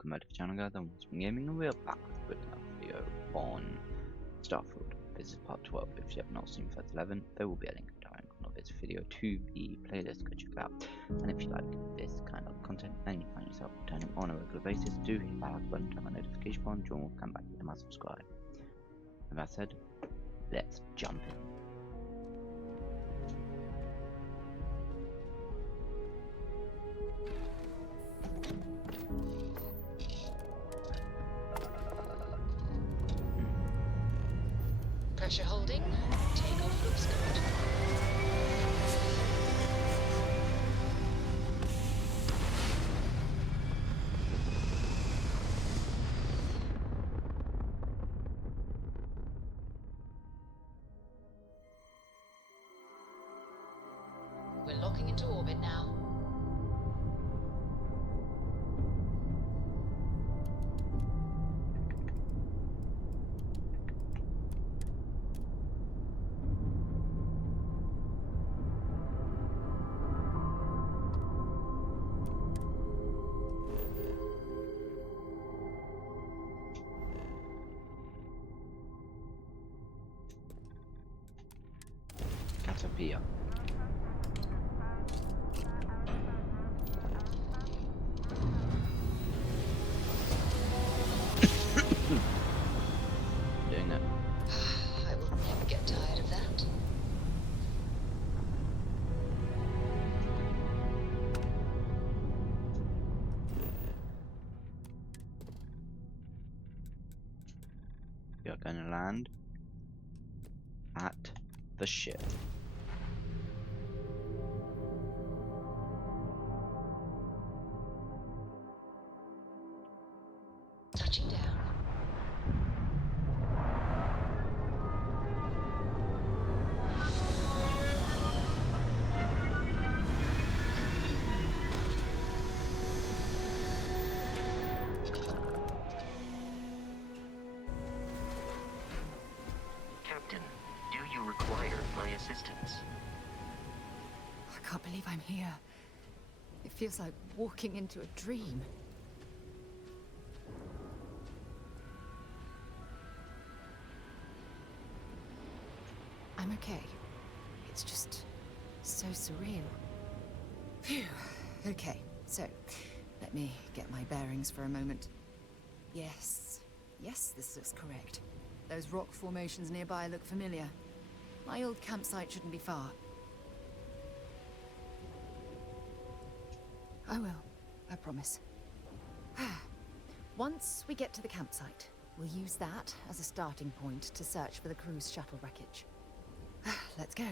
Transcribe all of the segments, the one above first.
Welcome back to the channel, guys. I'm WolfsbaneGaming and we are back with another video on Starfield. This is part 12. If you have not seen first 11, there will be a link down on this video to the playlist. Go check it out. And if you like this kind of content and you find yourself returning on a regular basis, do hit that like button, turn on notification bar, join, come back and subscribe. With that said, let's jump in. Pressure holding. Takeoff looks good. We're locking into orbit now. Catapia. Doing it. I will never get tired of that. We are going to land at the ship. Touching down. Captain, do you require my assistance? I can't believe I'm here. It feels like walking into a dream. I'm okay. It's just so surreal. Phew. Okay, so let me get my bearings for a moment. Yes, this looks correct. Those rock formations nearby look familiar. My old campsite shouldn't be far. I will, I promise. Once we get to the campsite, we'll use that as a starting point to search for the cruise shuttle wreckage. Let's go.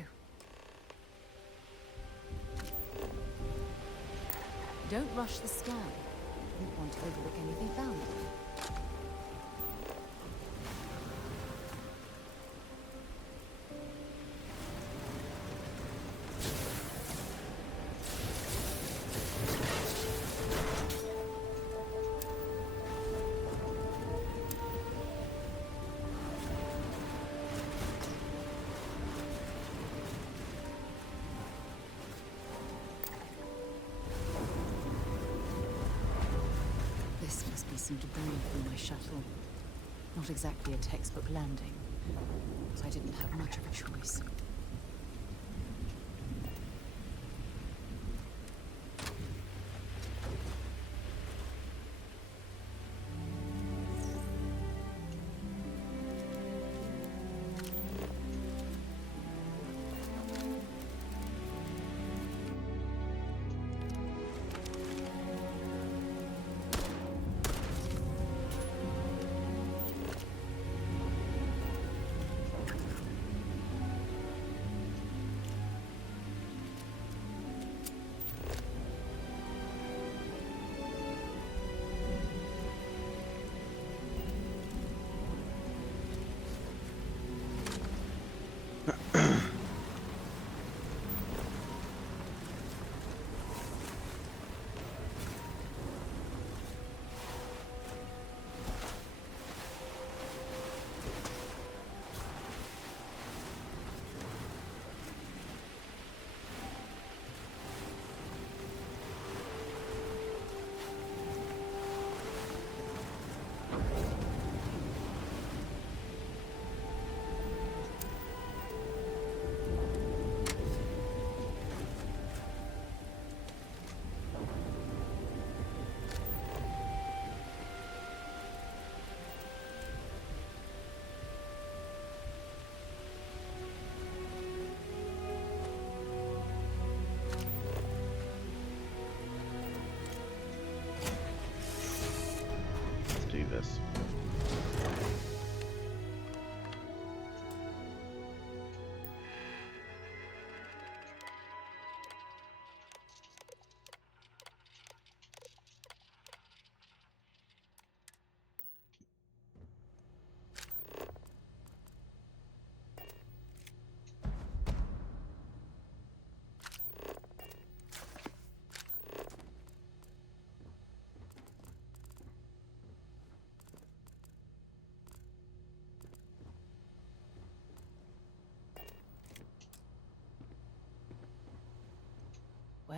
Don't rush the scan. You don't want to overlook anything valuable. This must be some debris from my shuttle. Not exactly a textbook landing, but I didn't have much of a choice.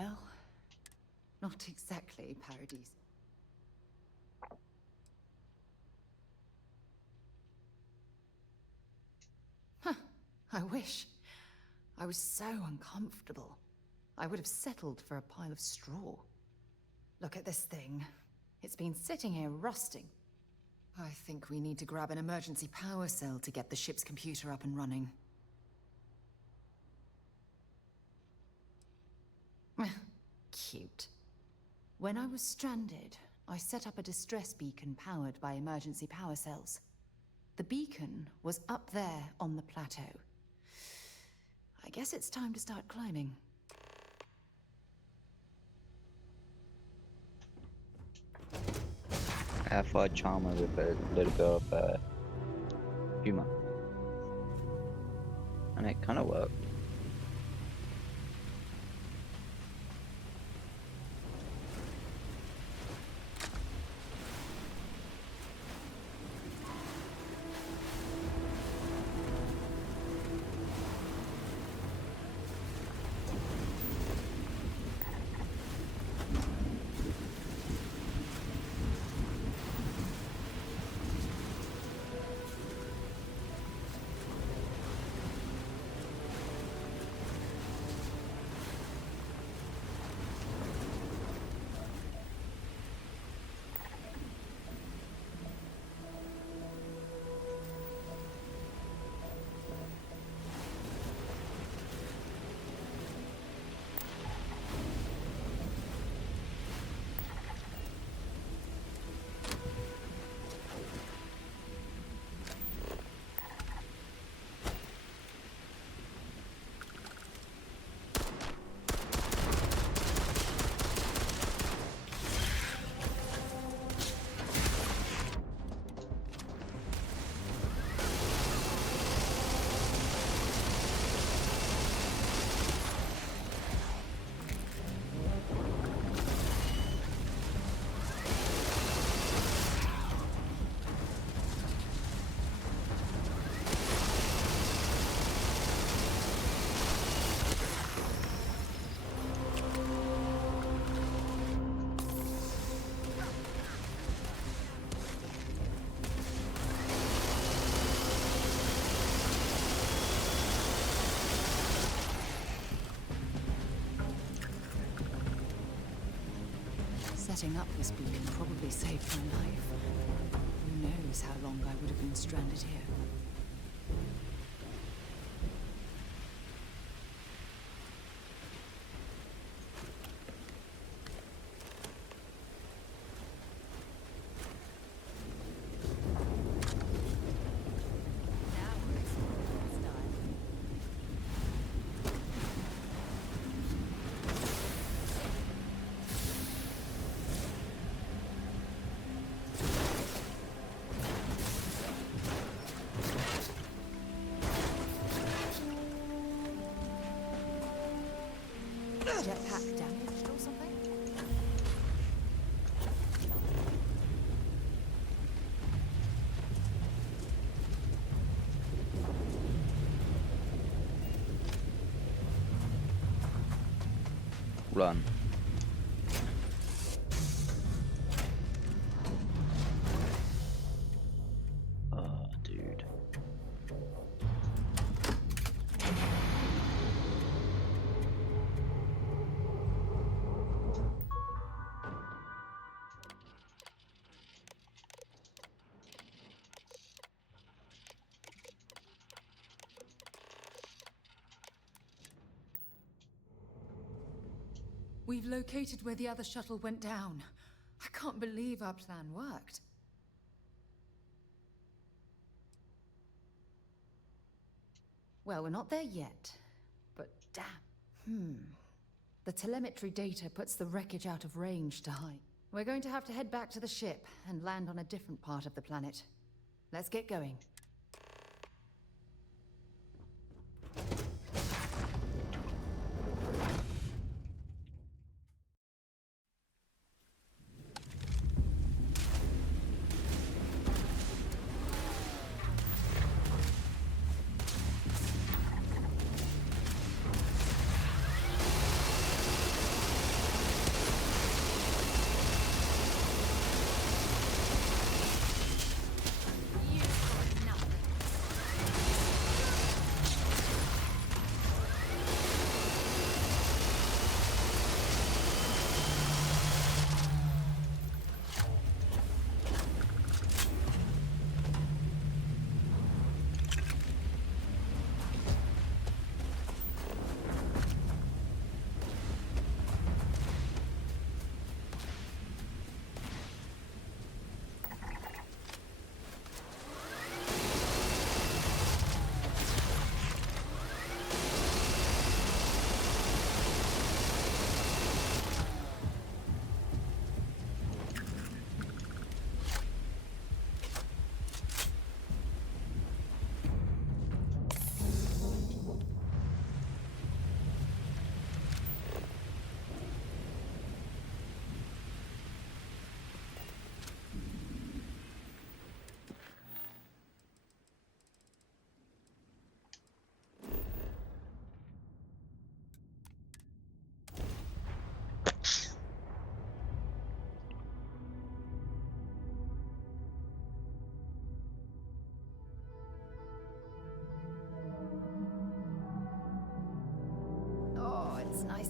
Well, not exactly paradise. Huh, I wish. I was so uncomfortable. I would have settled for a pile of straw. Look at this thing. It's been sitting here rusting. I think we need to grab an emergency power cell to get the ship's computer up and running. Cute. When I was stranded, I set up a distress beacon powered by emergency power cells. The beacon was up there on the plateau. I guess it's time to start climbing. I thought I'd charm her with a little bit of humour. And it kind of worked. Setting up this beacon probably saved my life. Who knows how long I would have been stranded here. Jetpack damaged or something? Run. Oh, dude. We've located where the other shuttle went down. I can't believe our plan worked. Well, we're not there yet, but damn. The telemetry data puts the wreckage out of range to hide. We're going to have to head back to the ship and land on a different part of the planet. Let's get going.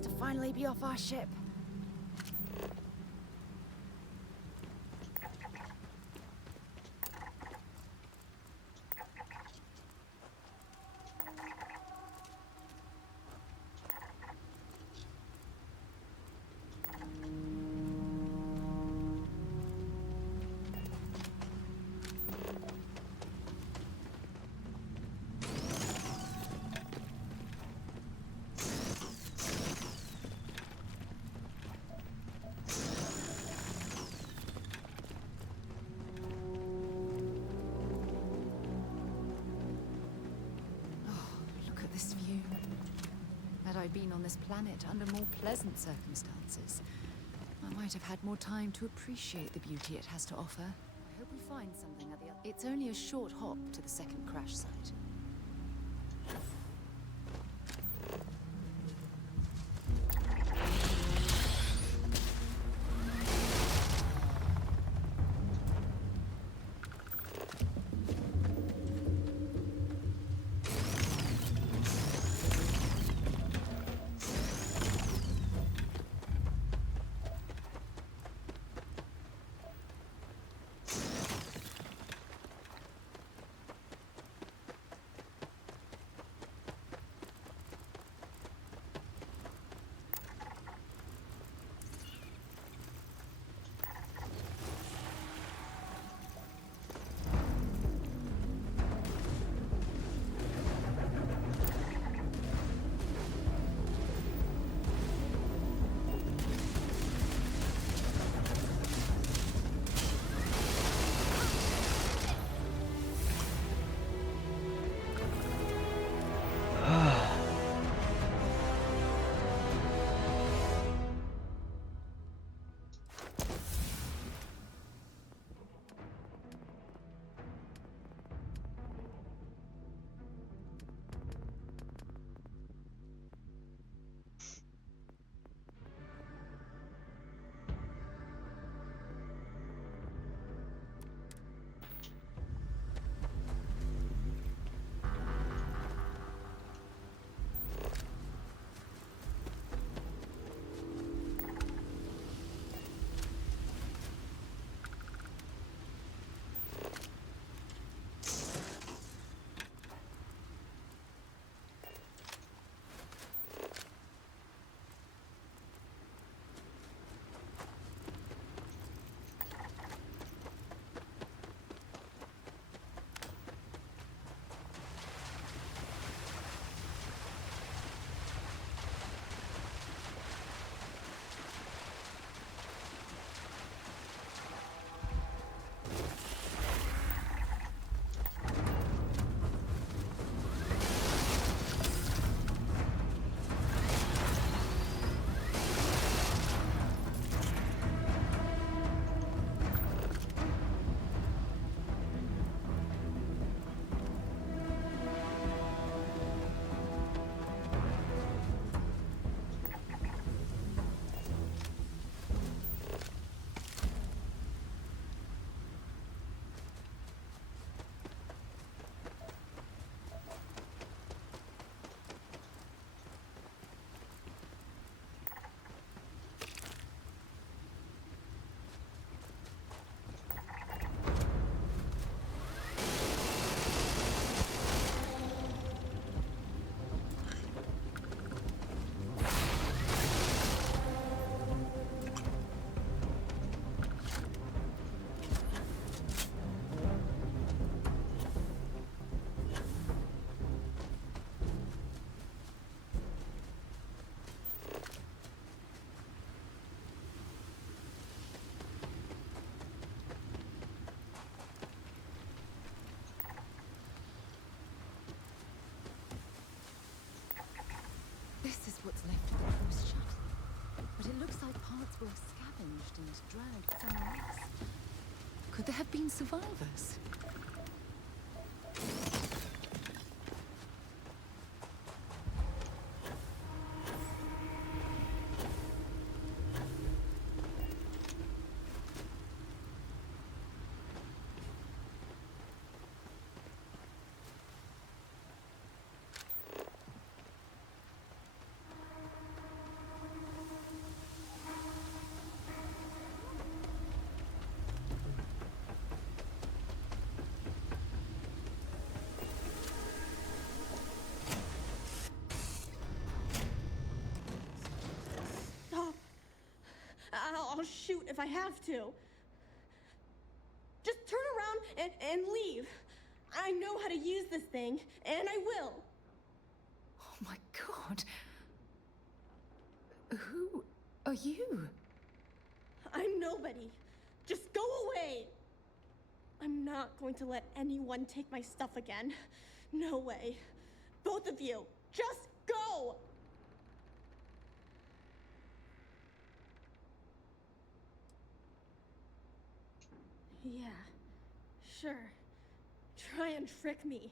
to finally be off our ship. Had I been on this planet under more pleasant circumstances, I might have had more time to appreciate the beauty it has to offer. I hope we find something at the other. It's only a short hop to the second crash site. This is what's left of the cruise shuttle. But it looks like parts were scavenged and dragged somewhere else. Could there have been survivors? I'll shoot if I have to. Just turn around and leave. I know how to use this thing, and I will. Oh my god. Who are you? I'm nobody. Just go away. I'm not going to let anyone take my stuff again. No way. Both of you, just go! Yeah, sure. Try and trick me.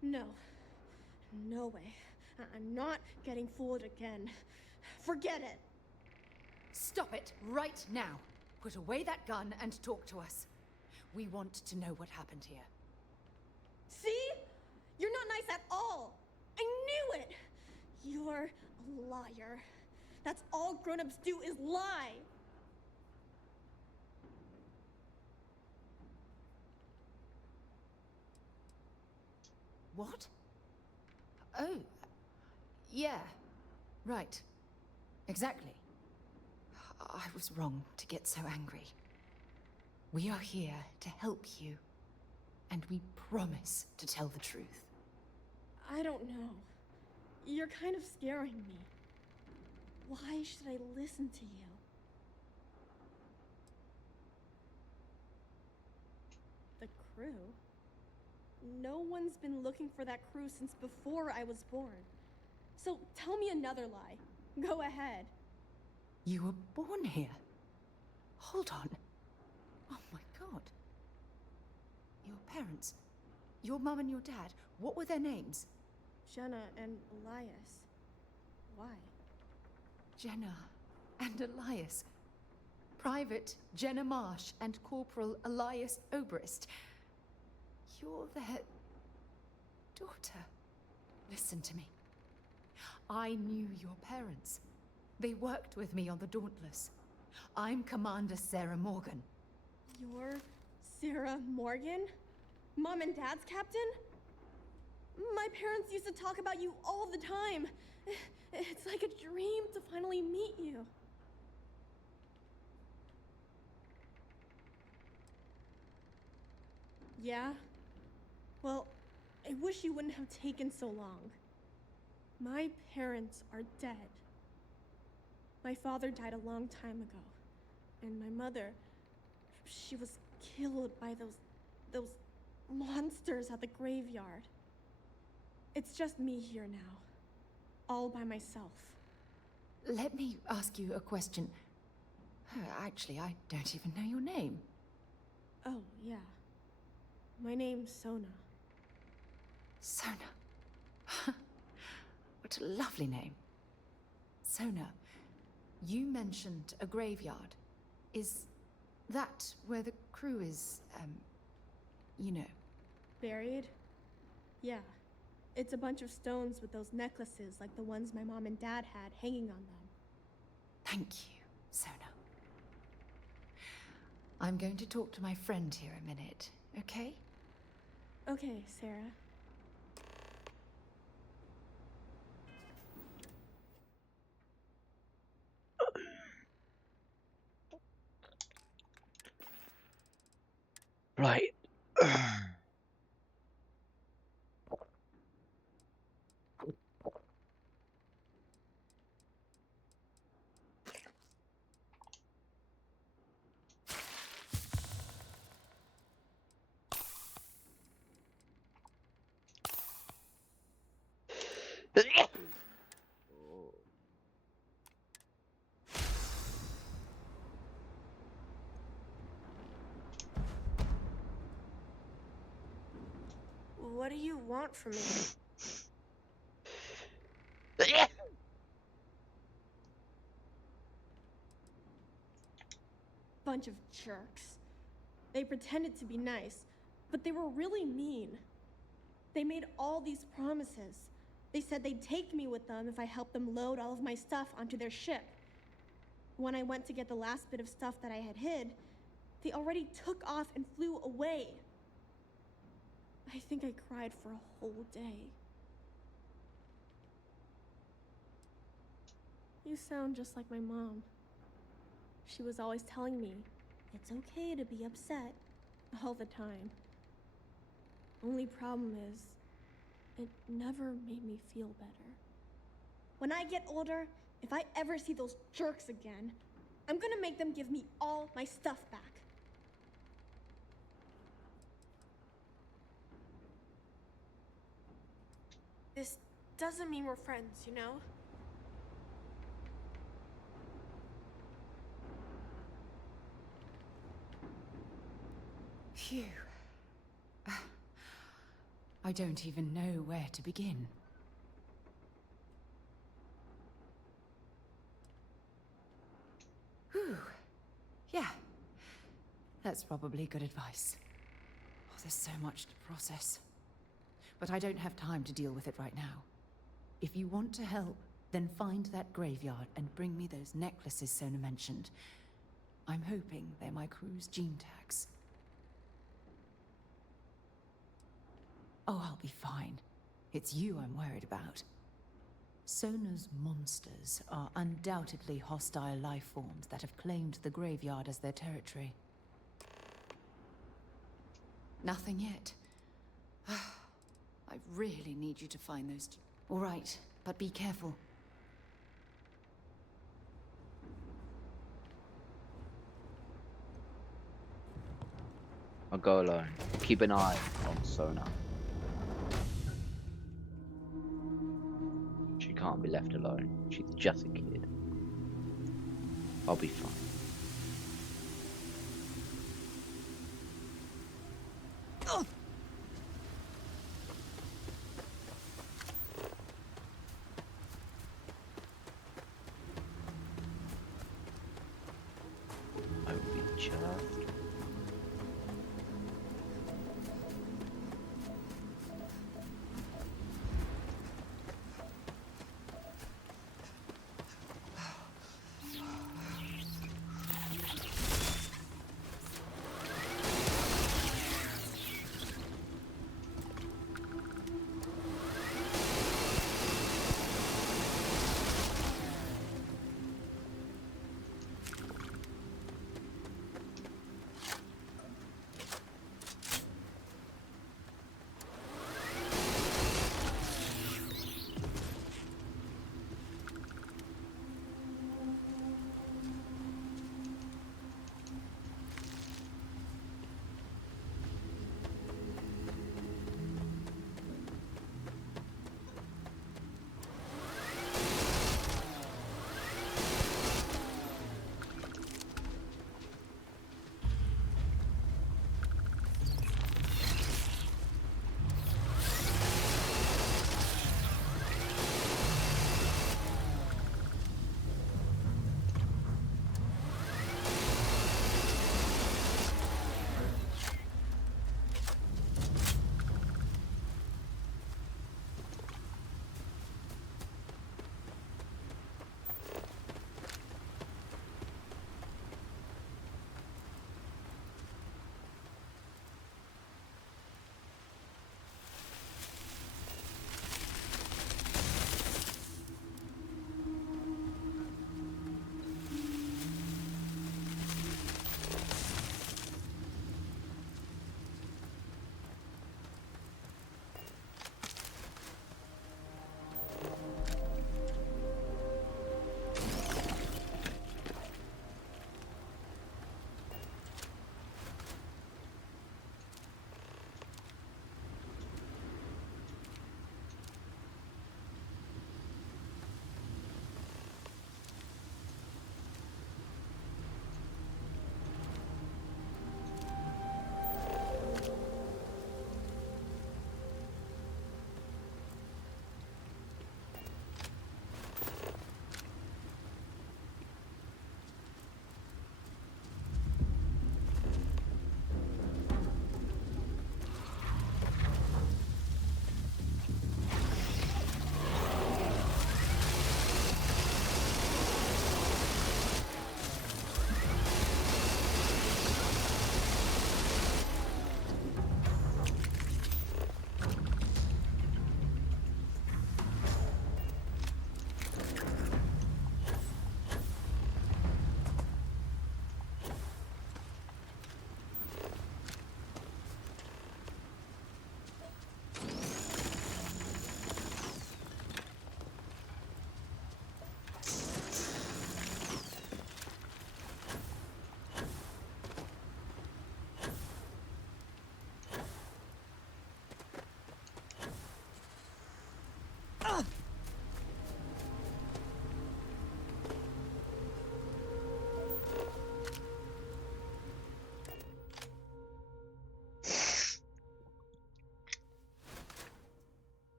No. No way. I'm not getting fooled again. Forget it. Stop it right now. Put away that gun and talk to us. We want to know what happened here. See? You're not nice at all. I knew it. You're a liar. That's all grown-ups do is lie. What? Oh, yeah, right. Exactly. I was wrong to get so angry. We are here to help you, and we promise to tell the truth. I don't know. You're kind of scaring me. Why should I listen to you? The crew? No one's been looking for that crew since before I was born. So tell me another lie. Go ahead. You were born here? Hold on. Oh my god. Your parents, your mum and your dad, what were their names? Jenna and Elias. Why? Jenna and Elias. Private Jenna Marsh and Corporal Elias Obrist. You're their daughter. Listen to me. I knew your parents. They worked with me on the Dauntless. I'm Commander Sarah Morgan. You're Sarah Morgan? Mom and Dad's captain? My parents used to talk about you all the time. It's like a dream to finally meet you. Yeah? Well, I wish you wouldn't have taken so long. My parents are dead. My father died a long time ago. And my mother, she was killed by those monsters at the graveyard. It's just me here now. All by myself. Let me ask you a question. Actually, I don't even know your name. Oh, yeah. My name's Sona. Sona. What a lovely name. Sona, you mentioned a graveyard. Is that where the crew is, you know? Buried? Yeah. It's a bunch of stones with those necklaces like the ones my mom and dad had hanging on them. Thank you, Sona. I'm going to talk to my friend here a minute, okay? Okay, Sarah. Right. What do you want from me? Bunch of jerks. They pretended to be nice, but they were really mean. They made all these promises. They said they'd take me with them if I helped them load all of my stuff onto their ship. When I went to get the last bit of stuff that I had hid, they already took off and flew away. I think I cried for a whole day. You sound just like my mom. She was always telling me it's okay to be upset all the time. Only problem is, it never made me feel better. When I get older, if I ever see those jerks again, I'm gonna make them give me all my stuff back. This doesn't mean we're friends, you know? Phew. I don't even know where to begin. Whew. Yeah. That's probably good advice. Oh, there's so much to process. But I don't have time to deal with it right now. If you want to help, then find that graveyard and bring me those necklaces Sona mentioned. I'm hoping they're my crew's gene tags. Oh, I'll be fine. It's you I'm worried about. Sona's monsters are undoubtedly hostile life forms that have claimed the graveyard as their territory. Nothing yet. I really need you to find those. All right, but be careful. I'll go alone. Keep an eye on Sona. She can't be left alone. She's just a kid. I'll be fine. Oh. I will be just.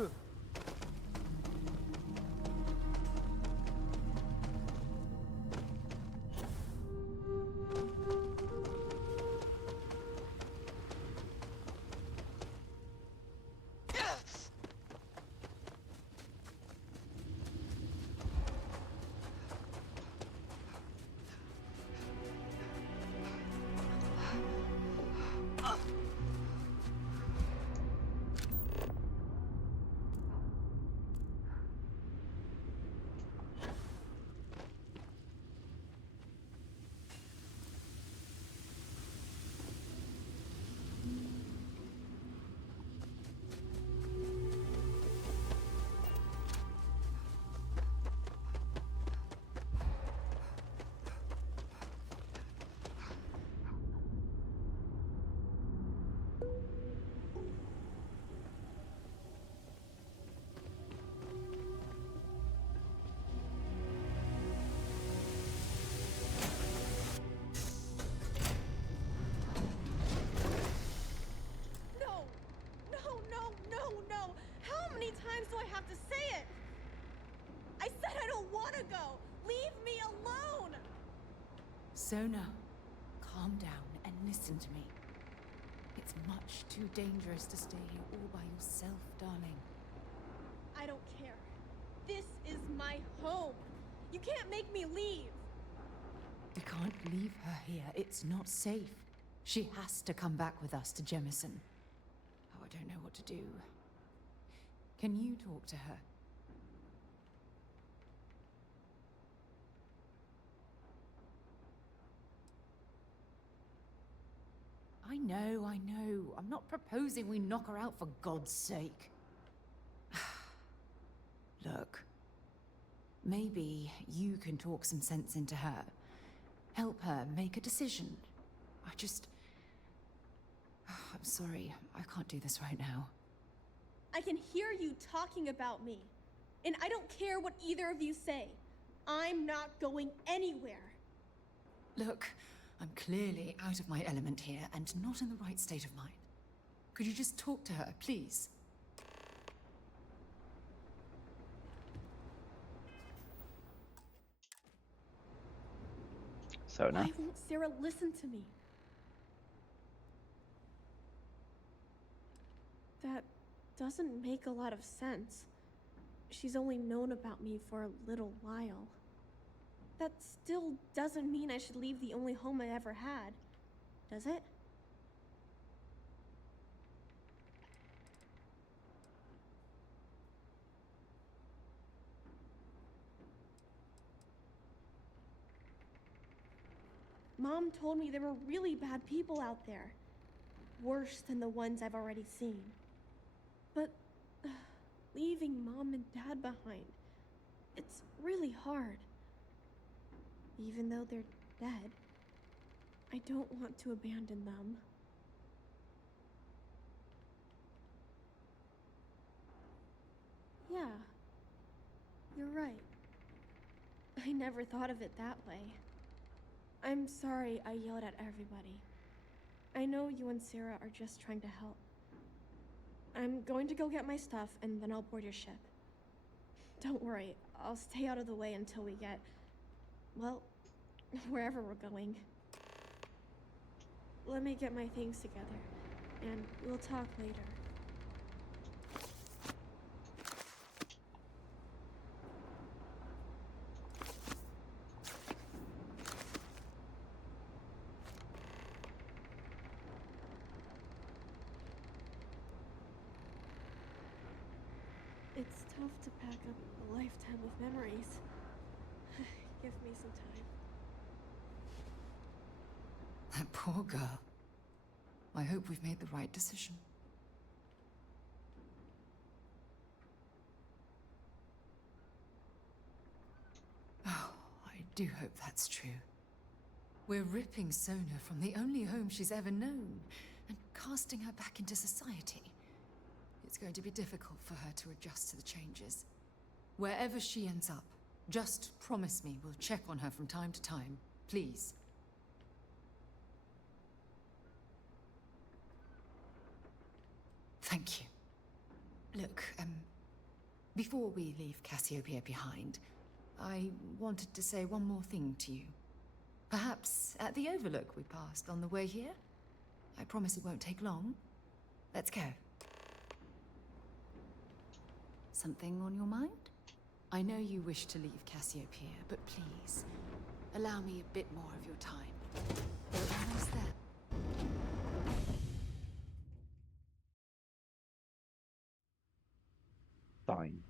No! No, no, no, no! How many times do I have to say it? I said I don't want to go! Leave me alone! Sona, calm down and listen to me. It's much too dangerous to stay here all by yourself, darling. I don't care. This is my home. You can't make me leave. We can't leave her here. It's not safe. She has to come back with us to Jemison. Oh, I don't know what to do. Can you talk to her? I know, I know. I'm not proposing we knock her out for God's sake. Look, maybe you can talk some sense into her. Help her make a decision. I'm sorry, I can't do this right now. I can hear you talking about me. And I don't care what either of you say. I'm not going anywhere. Look, I'm clearly out of my element here and not in the right state of mind. Could you just talk to her, please? So now. Why won't Sarah listen to me? That doesn't make a lot of sense. She's only known about me for a little while. That still doesn't mean I should leave the only home I ever had, does it? Mom told me there were really bad people out there. Worse than the ones I've already seen. But leaving Mom and Dad behind, it's really hard. Even though they're dead, I don't want to abandon them. Yeah, you're right. I never thought of it that way. I'm sorry I yelled at everybody. I know you and Sarah are just trying to help. I'm going to go get my stuff and then I'll board your ship. Don't worry, I'll stay out of the way until we get, well, wherever we're going. Let me get my things together, and we'll talk later. It's tough to pack up a lifetime of memories. Give me some time. That poor girl. I hope we've made the right decision. Oh, I do hope that's true. We're ripping Sona from the only home she's ever known and casting her back into society. It's going to be difficult for her to adjust to the changes. Wherever she ends up, just promise me we'll check on her from time to time, please. Thank you. Look, before we leave Cassiopeia behind, I wanted to say one more thing to you. Perhaps at the overlook we passed on the way here? I promise it won't take long. Let's go. Something on your mind? I know you wish to leave Cassiopeia, but please, allow me a bit more of your time. We're almost there. Fine.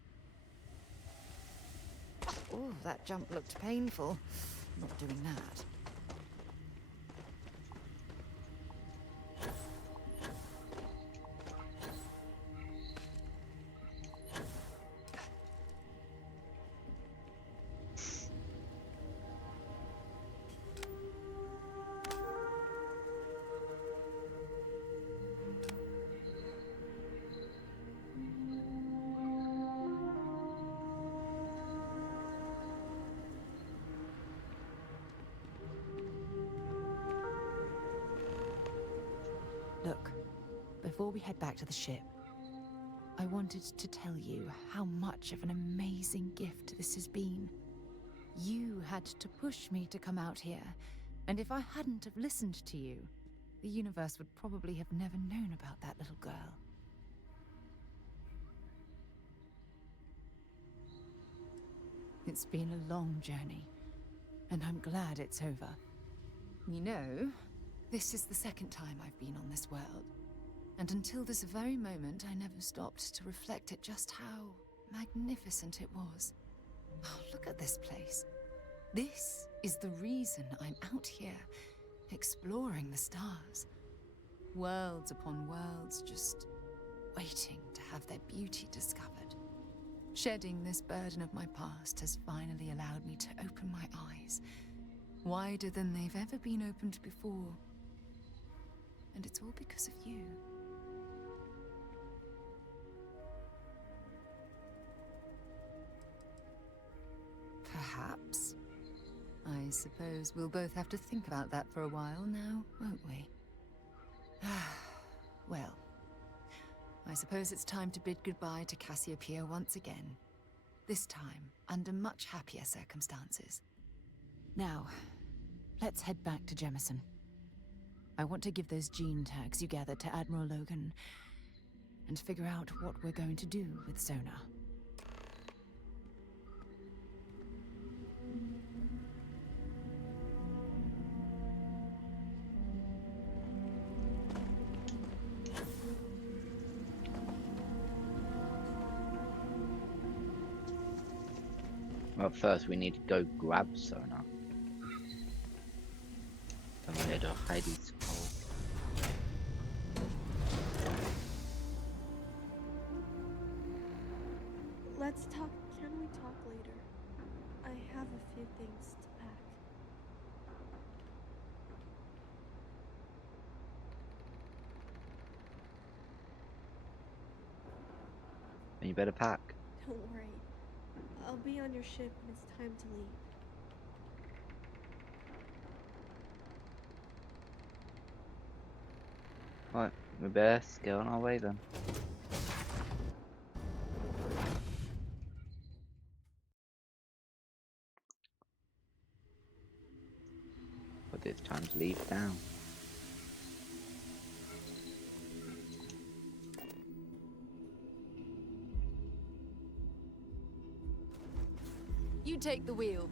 Oh, that jump looked painful. Not doing that. Look, before we head back to the ship, I wanted to tell you how much of an amazing gift this has been. You had to push me to come out here, and if I hadn't have listened to you, the universe would probably have never known about that little girl. It's been a long journey, and I'm glad it's over. You know, this is the second time I've been on this world. And until this very moment, I never stopped to reflect at just how magnificent it was. Oh, look at this place. This is the reason I'm out here, exploring the stars. Worlds upon worlds, just waiting to have their beauty discovered. Shedding this burden of my past has finally allowed me to open my eyes, wider than they've ever been opened before. And it's all because of you. Perhaps. I suppose we'll both have to think about that for a while now, won't we? Well, I suppose it's time to bid goodbye to Cassiopeia once again. This time, under much happier circumstances. Now, let's head back to Jemison. I want to give those gene tags you gathered to Admiral Logan and figure out what we're going to do with Sona. Well, first we need to go grab Sona. And we head to Heidi's call. Let's talk. Can we talk later? I have a few things to pack. And you better pack. Don't worry. I'll be on your ship when it's time to leave. Right, we best get on our way then. But it's time to leave now. You take the wheel.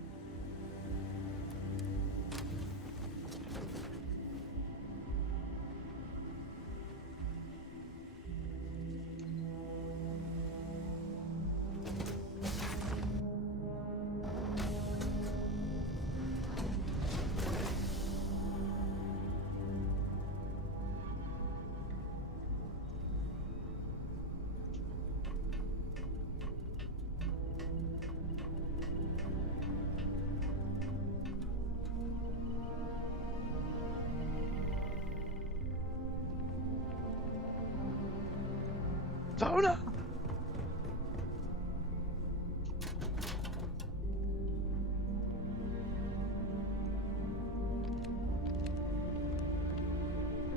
Sona!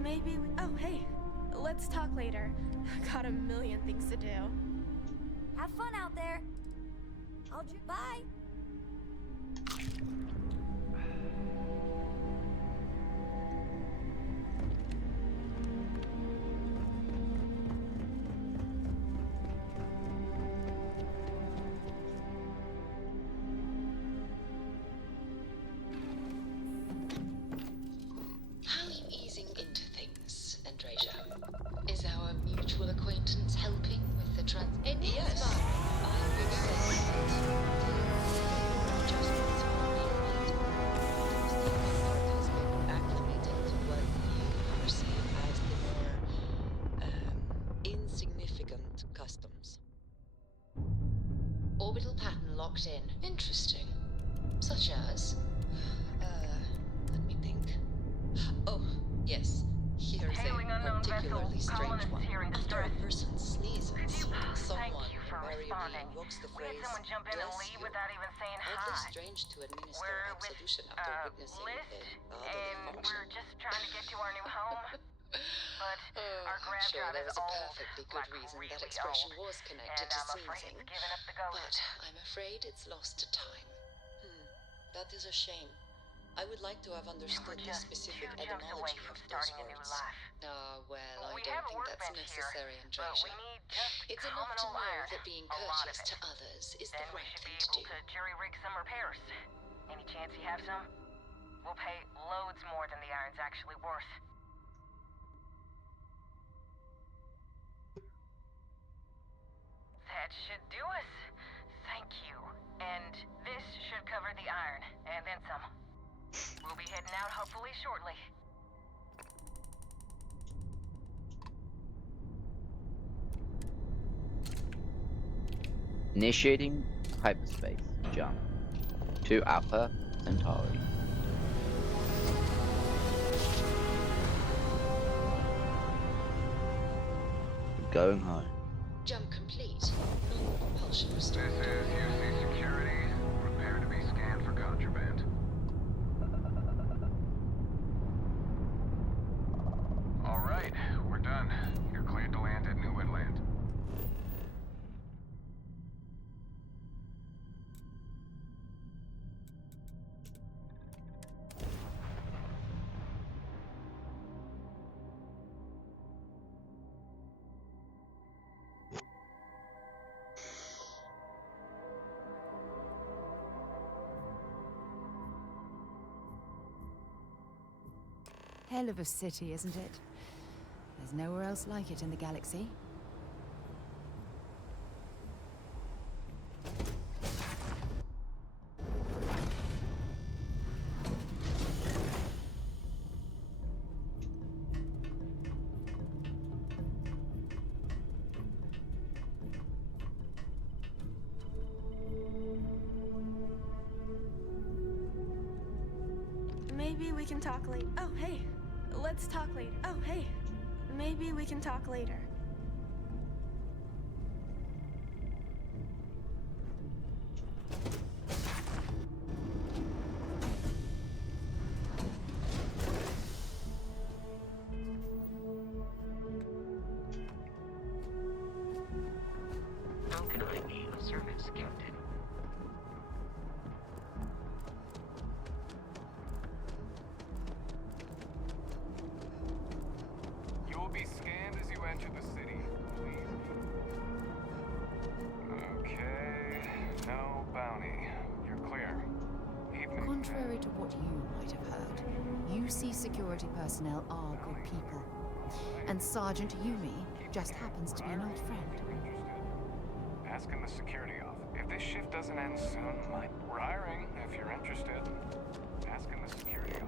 Maybe we... Oh, hey. let's talk later. Got a million things to do. Have fun out there. Bye. How are you easing into things, Andrasia? Is our mutual acquaintance helping with the Yes, I'll be very adjustments are being made. The network has been acclimated to what you perceive as the more insignificant customs. Orbital pattern locked in. Interesting. Such as? Let me think. Oh, yes. Here's a particularly strange one. After a person sneezes, someone invariably invokes the phrase, "Bless you." Oddly strange to administer absolution after witnessing the bodily function. Just trying to get to our new home. But I'm sure there was a perfectly good reason that expression was connected to sneezing. But I'm afraid it's lost to time. That is a shame. I would like to have understood the specific etymology of those words. Well, I don't think that's necessary, Andrasia. It's enough to know that being courteous to others is the right thing to do. Jury-rig some repairs. Any chance you have some? We'll pay loads more than the iron's actually worth. That should do us. Thank you. And this should cover the iron, and then some. We'll be heading out hopefully shortly. Initiating hyperspace jump to Alpha Centauri. Going home. Jump complete. Normal propulsion restored. This is UC Security. Prepare to be scanned for contraband. All right, we're done. You're cleared to land at New Inland. Hell of a city, isn't it? There's nowhere else like it in the galaxy. Maybe we can talk later. Oh, hey. Let's talk later. Oh, hey. Maybe we can talk later. How can I be of service, Captain? You will be scanned as you enter the city. Please. Okay. No bounty. You're clear. Evening. Contrary to what you might have heard, UC security personnel are good people. And Sergeant Yumi just happens to be an old friend. Ask in the security office. If this shift doesn't end soon, we're hiring if you're interested. Ask in the security office.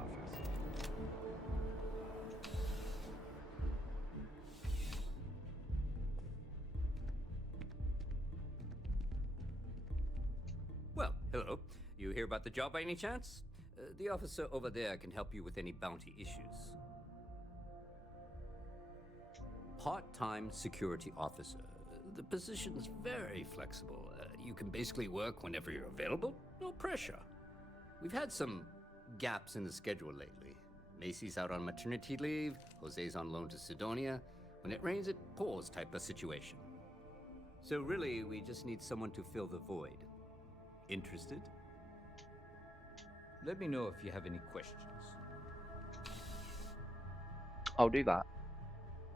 Well, hello. You hear about the job by any chance? The officer over there can help you with any bounty issues. Part-time security officer. The position's very flexible. You can basically work whenever you're available. No pressure. We've had some gaps in the schedule lately. Macy's out on maternity leave. Jose's on loan to Sidonia. When it rains, it pours type of situation. So really, we just need someone to fill the void. Interested? Let me know if you have any questions. I'll do that.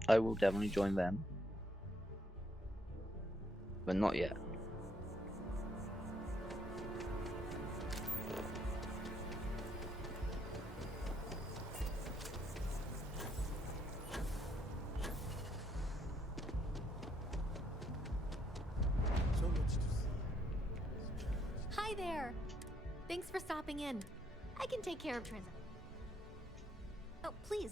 I will definitely join them. But not yet. Hi there. Thanks for stopping in. I can take care of transactions. Oh, please.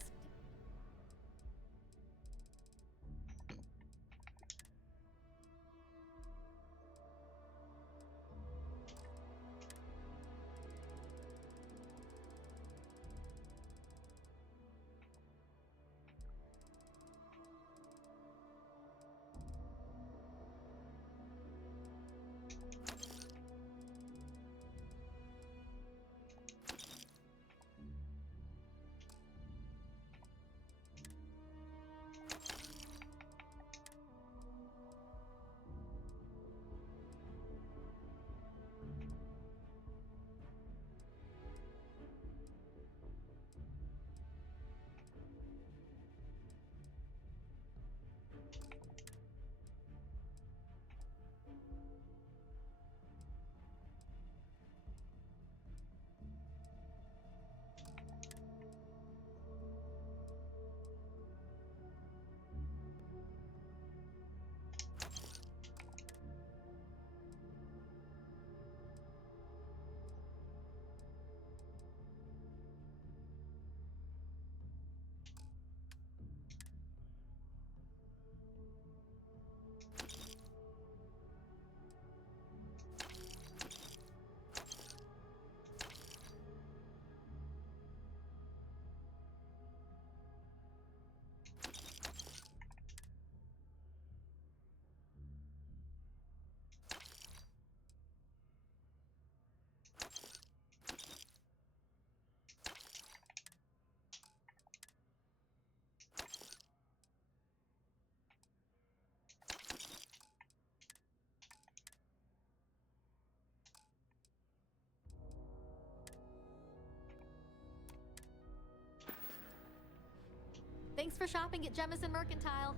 Thanks for shopping at Jemison Mercantile.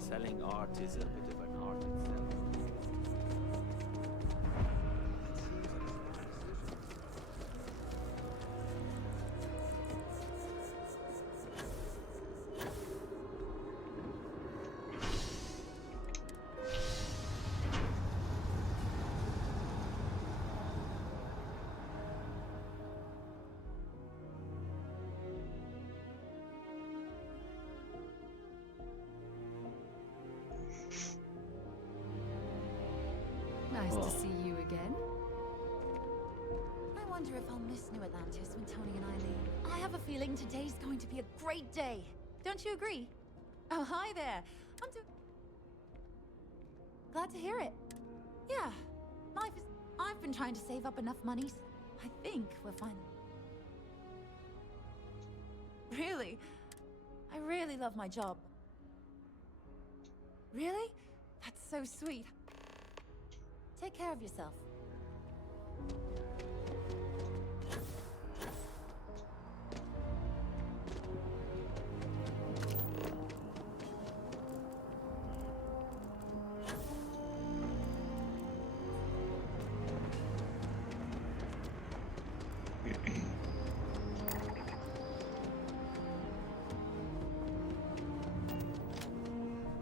Selling art is a bit of an art itself. Nice to see you again. I wonder if I'll miss New Atlantis when Tony and I leave. I have a feeling today's going to be a great day. Don't you agree? Oh, hi there. Glad to hear it. Yeah, life is... I've been trying to save up enough money. I think we're fine. Really? I really love my job. Really? That's so sweet. Take care of yourself.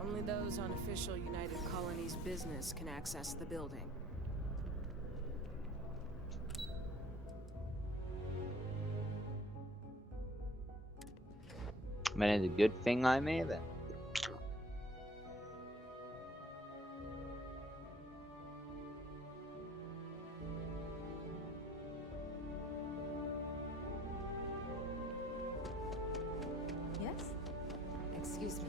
Only those on official United Colonies business can access the building. I mean, it's a good thing I'm here then. Yes? Excuse me.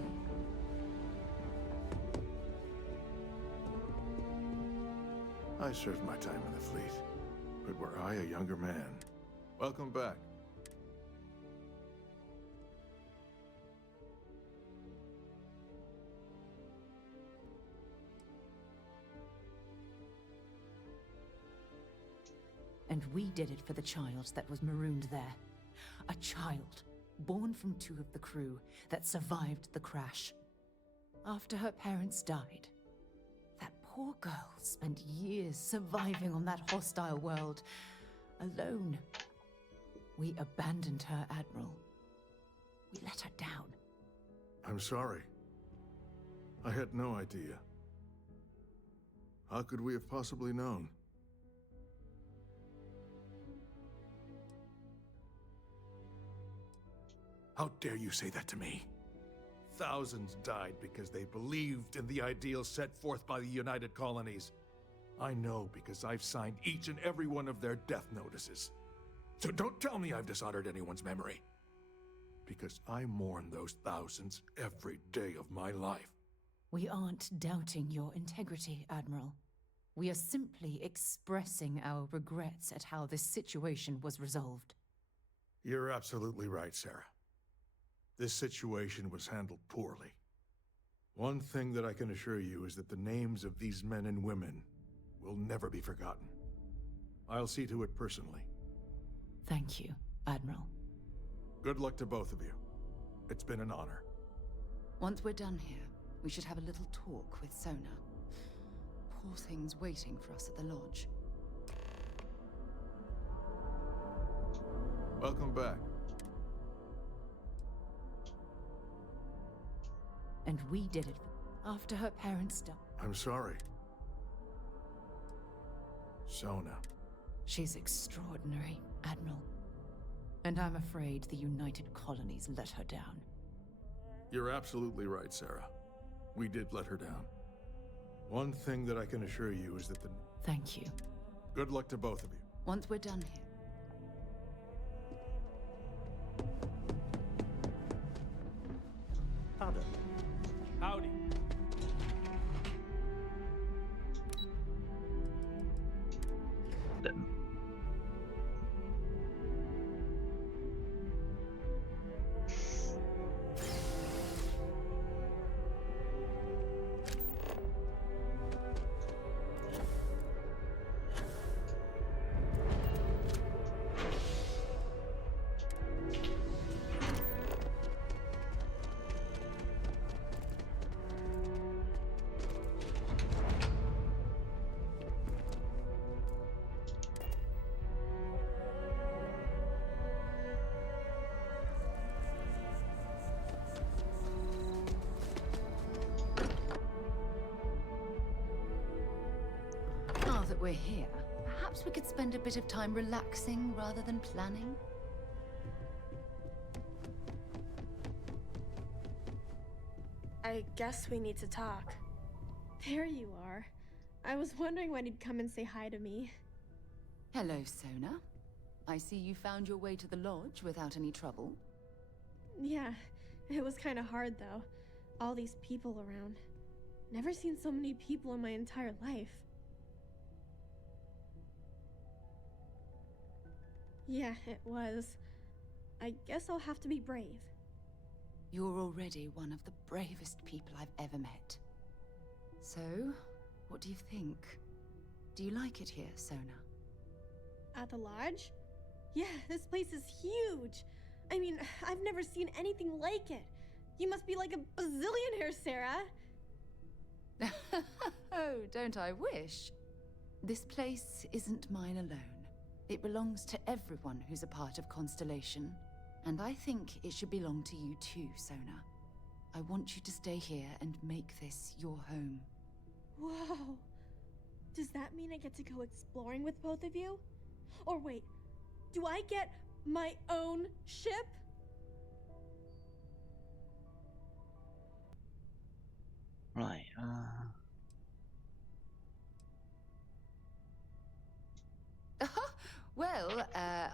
I served my time in the fleet, but were I a younger man? Welcome back. And we did it for the child that was marooned there. A child born from 2 of the crew that survived the crash. After her parents died, that poor girl spent years surviving on that hostile world, alone. We abandoned her, Admiral. We let her down. I'm sorry. I had no idea. How could we have possibly known? How dare you say that to me? Thousands died because they believed in the ideals set forth by the United Colonies. I know because I've signed each and every one of their death notices. So don't tell me I've dishonored anyone's memory. Because I mourn those thousands every day of my life. We aren't doubting your integrity, Admiral. We are simply expressing our regrets at how this situation was resolved. You're absolutely right, Sarah. This situation was handled poorly. One thing that I can assure you is that the names of these men and women will never be forgotten. I'll see to it personally. Thank you, Admiral. Good luck to both of you. It's been an honor. Once we're done here, we should have a little talk with Sona. Poor thing's waiting for us at the lodge. Welcome back. And we did it after her parents died. I'm sorry. Sona. She's extraordinary, Admiral. And I'm afraid the United Colonies let her down. You're absolutely right, Sarah. We did let her down. One thing that I can assure you is that the... Thank you. Good luck to both of you. Once we're done here. Pardon. Howdy. Now that we're here, perhaps we could spend a bit of time relaxing rather than planning? I guess we need to talk. There you are. I was wondering when you'd come and say hi to me. Hello, Sona. I see you found your way to the lodge without any trouble. Yeah, it was kind of hard though. All these people around. Never seen so many people in my entire life. Yeah, it was. I guess I'll have to be brave. You're already one of the bravest people I've ever met. So, what do you think? Do you like it here, Sona? At the lodge? Yeah, this place is huge. I mean, I've never seen anything like it. You must be like a bazillionaire, Sarah. Oh, don't I wish? This place isn't mine alone. It belongs to everyone who's a part of Constellation. And I think it should belong to you too, Sona. I want you to stay here and make this your home. Whoa. Does that mean I get to go exploring with both of you? Or wait, do I get my own ship? Right, Well,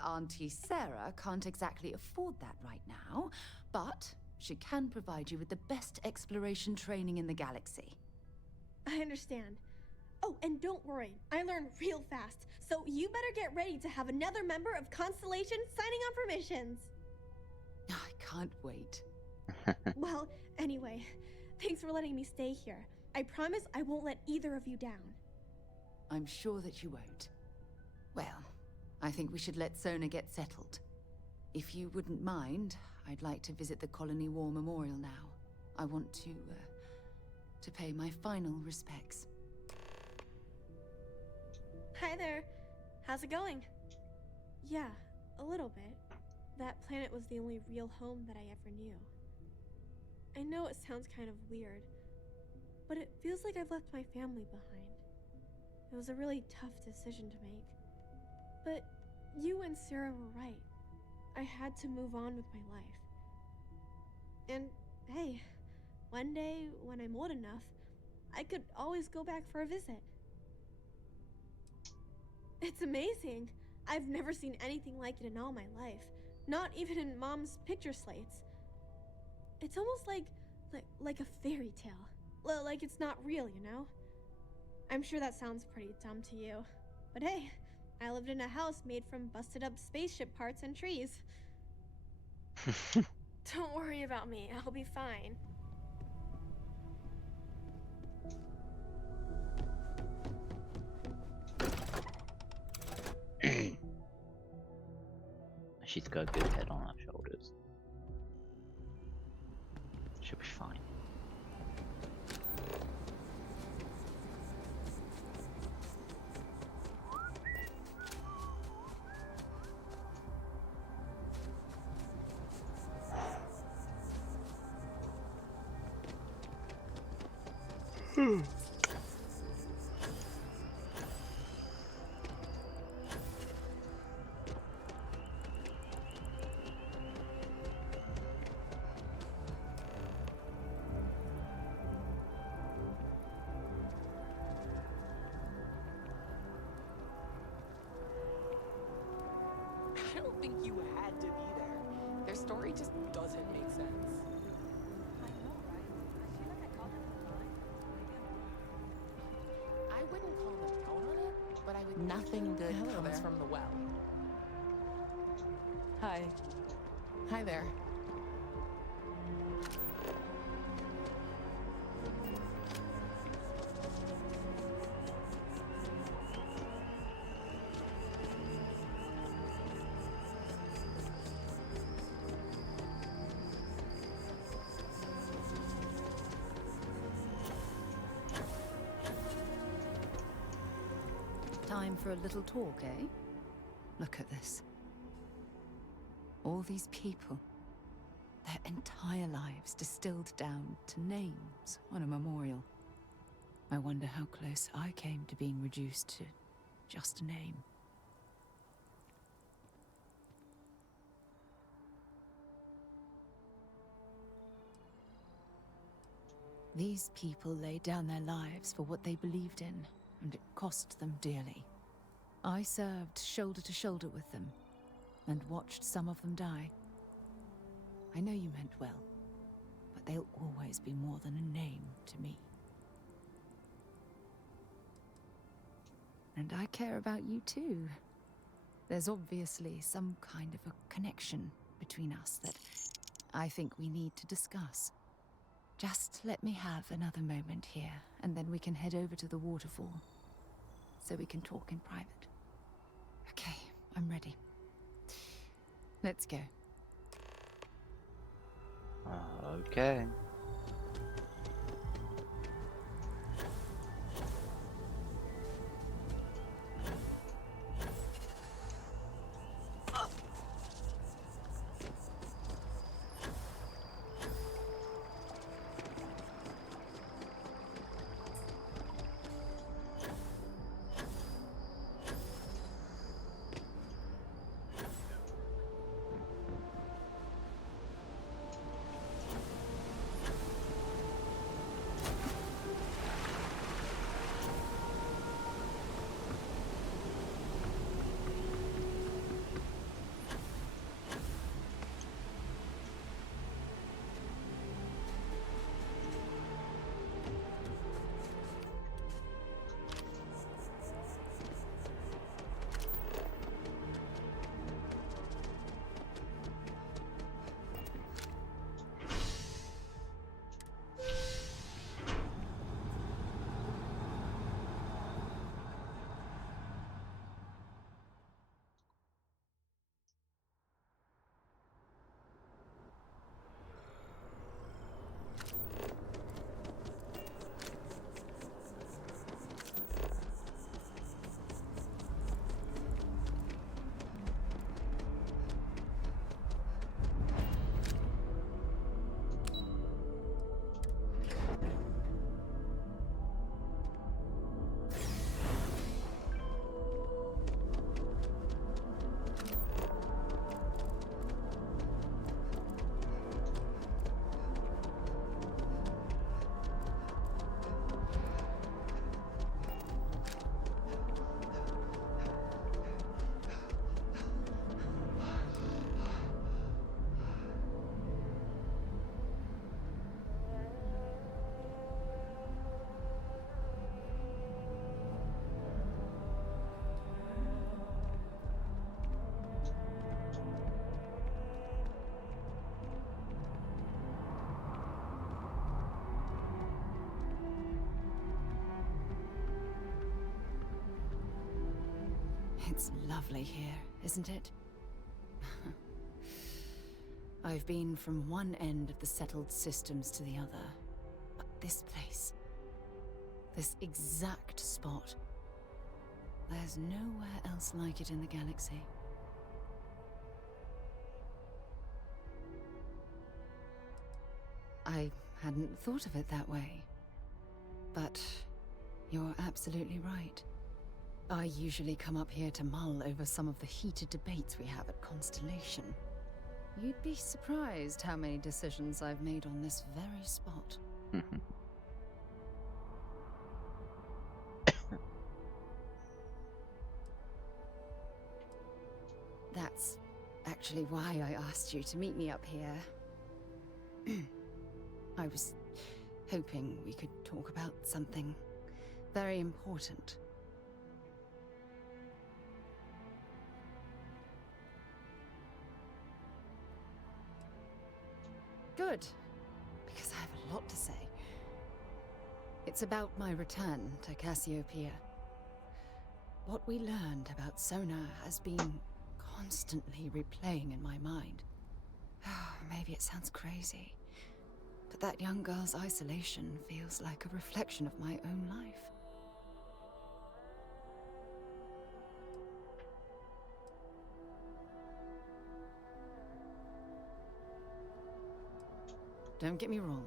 Auntie Sarah can't exactly afford that right now, but she can provide you with the best exploration training in the galaxy. I understand. Oh, and don't worry, I learn real fast, so you better get ready to have another member of Constellation signing on for missions. I can't wait. Well, anyway, thanks for letting me stay here. I promise I won't let either of you down. I'm sure that you won't. Well, I think we should let Sona get settled. If you wouldn't mind, I'd like to visit the Colony War Memorial now. I want to pay my final respects. Hi there. How's it going? Yeah, a little bit. That planet was the only real home that I ever knew. I know it sounds kind of weird, but it feels like I've left my family behind. It was a really tough decision to make. But you and Sarah were right. I had to move on with my life. And hey, one day when I'm old enough, I could always go back for a visit. It's amazing. I've never seen anything like it in all my life. Not even in Mom's picture slates. It's almost like a fairy tale. Like it's not real, you know? I'm sure that sounds pretty dumb to you. But hey, I lived in a house made from busted up spaceship parts and trees. Don't worry about me. I'll be fine. She's got a good head on her shoulders. She'll be fine. I don't think you had to be there. Their story just doesn't make sense. I wouldn't call them out on it, but I would. Nothing good comes from the well. Hi. Hi there. Time for a little talk, eh? Look at this. All these people. Their entire lives distilled down to names on a memorial. I wonder how close I came to being reduced to just a name. These people laid down their lives for what they believed in, and it cost them dearly. I served shoulder to shoulder with them, and watched some of them die. I know you meant well, but they'll always be more than a name to me. And I care about you too. There's obviously some kind of a connection between us that I think we need to discuss. Just let me have another moment here, and then we can head over to the waterfall, so we can talk in private. Okay, I'm ready. Let's go. Okay. It's lovely here, isn't it? I've been from one end of the settled systems to the other. But this place, this exact spot, there's nowhere else like it in the galaxy. I hadn't thought of it that way. But you're absolutely right. I usually come up here to mull over some of the heated debates we have at Constellation. You'd be surprised how many decisions I've made on this very spot. That's actually why I asked you to meet me up here. I was hoping we could talk about something very important. Good, because I have a lot to say. It's about my return to Cassiopeia. What we learned about Sona has been constantly replaying in my mind. Maybe it sounds crazy, but that young girl's isolation feels like a reflection of my own life. Don't get me wrong,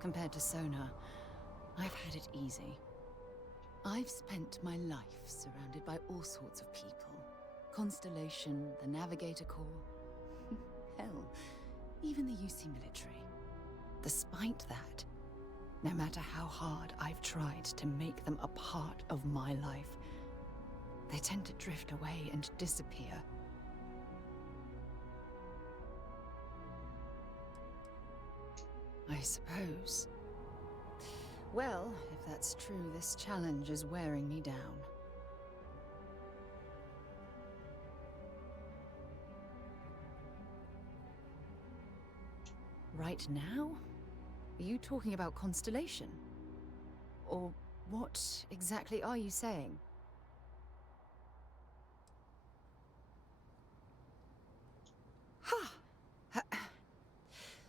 compared to Sona, I've had it easy. I've spent my life surrounded by all sorts of people. Constellation, the Navigator Corps, hell, even the UC military. Despite that, no matter how hard I've tried to make them a part of my life, they tend to drift away and disappear. I suppose. Well, if that's true, this challenge is wearing me down. Right now? Are you talking about Constellation? Or what exactly are you saying? Ha!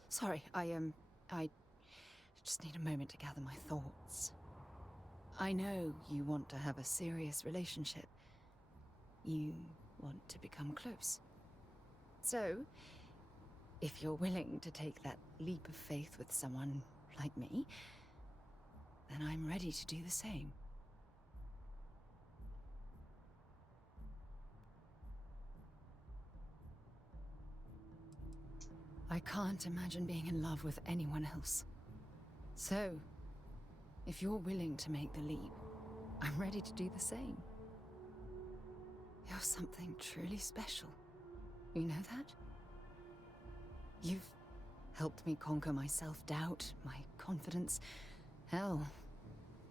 Sorry, I just need a moment to gather my thoughts. I know you want to have a serious relationship. You want to become close. So, if you're willing to take that leap of faith with someone like me, then I'm ready to do the same. I can't imagine being in love with anyone else. So, if you're willing to make the leap, I'm ready to do the same. You're something truly special. You know that? You've helped me conquer my self-doubt, my confidence, hell,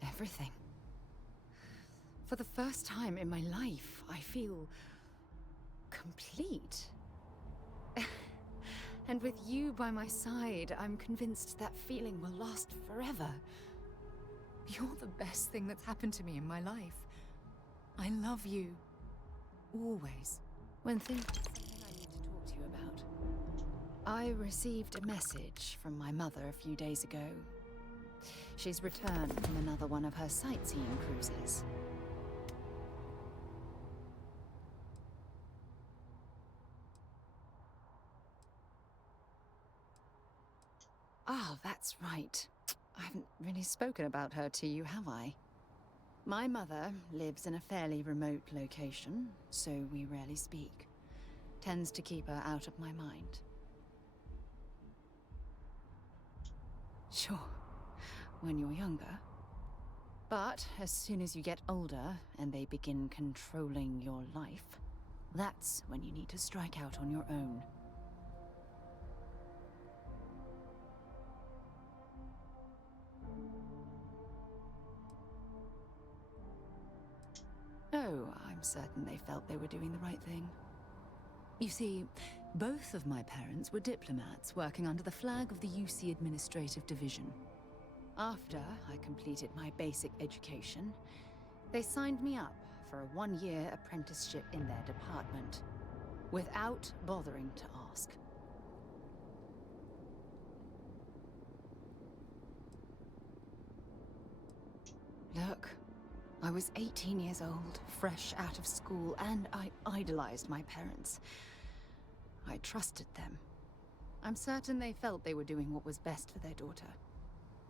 everything. For the first time in my life, I feel complete. And with you by my side, I'm convinced that feeling will last forever. You're the best thing that's happened to me in my life. I love you. Always. When things are something I need to talk to you about. I received a message from my mother a few days ago. She's returned from another one of her sightseeing cruises. Oh, that's right. I haven't really spoken about her to you, have I? My mother lives in a fairly remote location, so we rarely speak. Tends to keep her out of my mind. Sure, when you're younger. But as soon as you get older and they begin controlling your life, that's when you need to strike out on your own. Oh, I'm certain they felt they were doing the right thing. You see, both of my parents were diplomats working under the flag of the UC Administrative Division. After I completed my basic education, they signed me up for a 1-year apprenticeship in their department, without bothering to ask. Look, I was 18 years old, fresh out of school, and I idolized my parents. I trusted them. I'm certain they felt they were doing what was best for their daughter.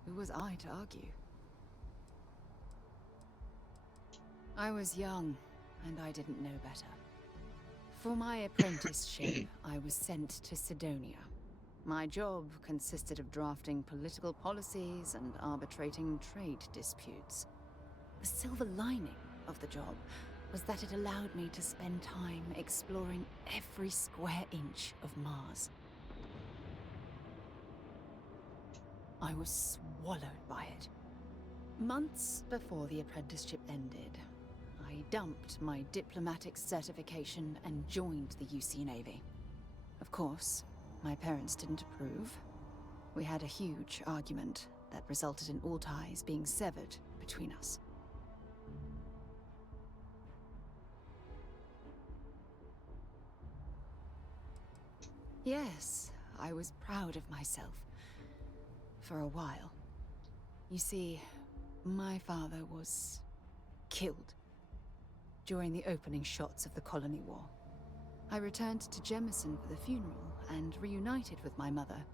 Who was I to argue? I was young, and I didn't know better. For my apprenticeship, I was sent to Sidonia. My job consisted of drafting political policies and arbitrating trade disputes. The silver lining of the job was that it allowed me to spend time exploring every square inch of Mars. I was swallowed by it. Months before the apprenticeship ended, I dumped my diplomatic certification and joined the UC Navy. Of course, my parents didn't approve. We had a huge argument that resulted in all ties being severed between us. Yes, I was proud of myself. For a while. You see, my father was killed during the opening shots of the Colony War. I returned to Jemison for the funeral and reunited with my mother.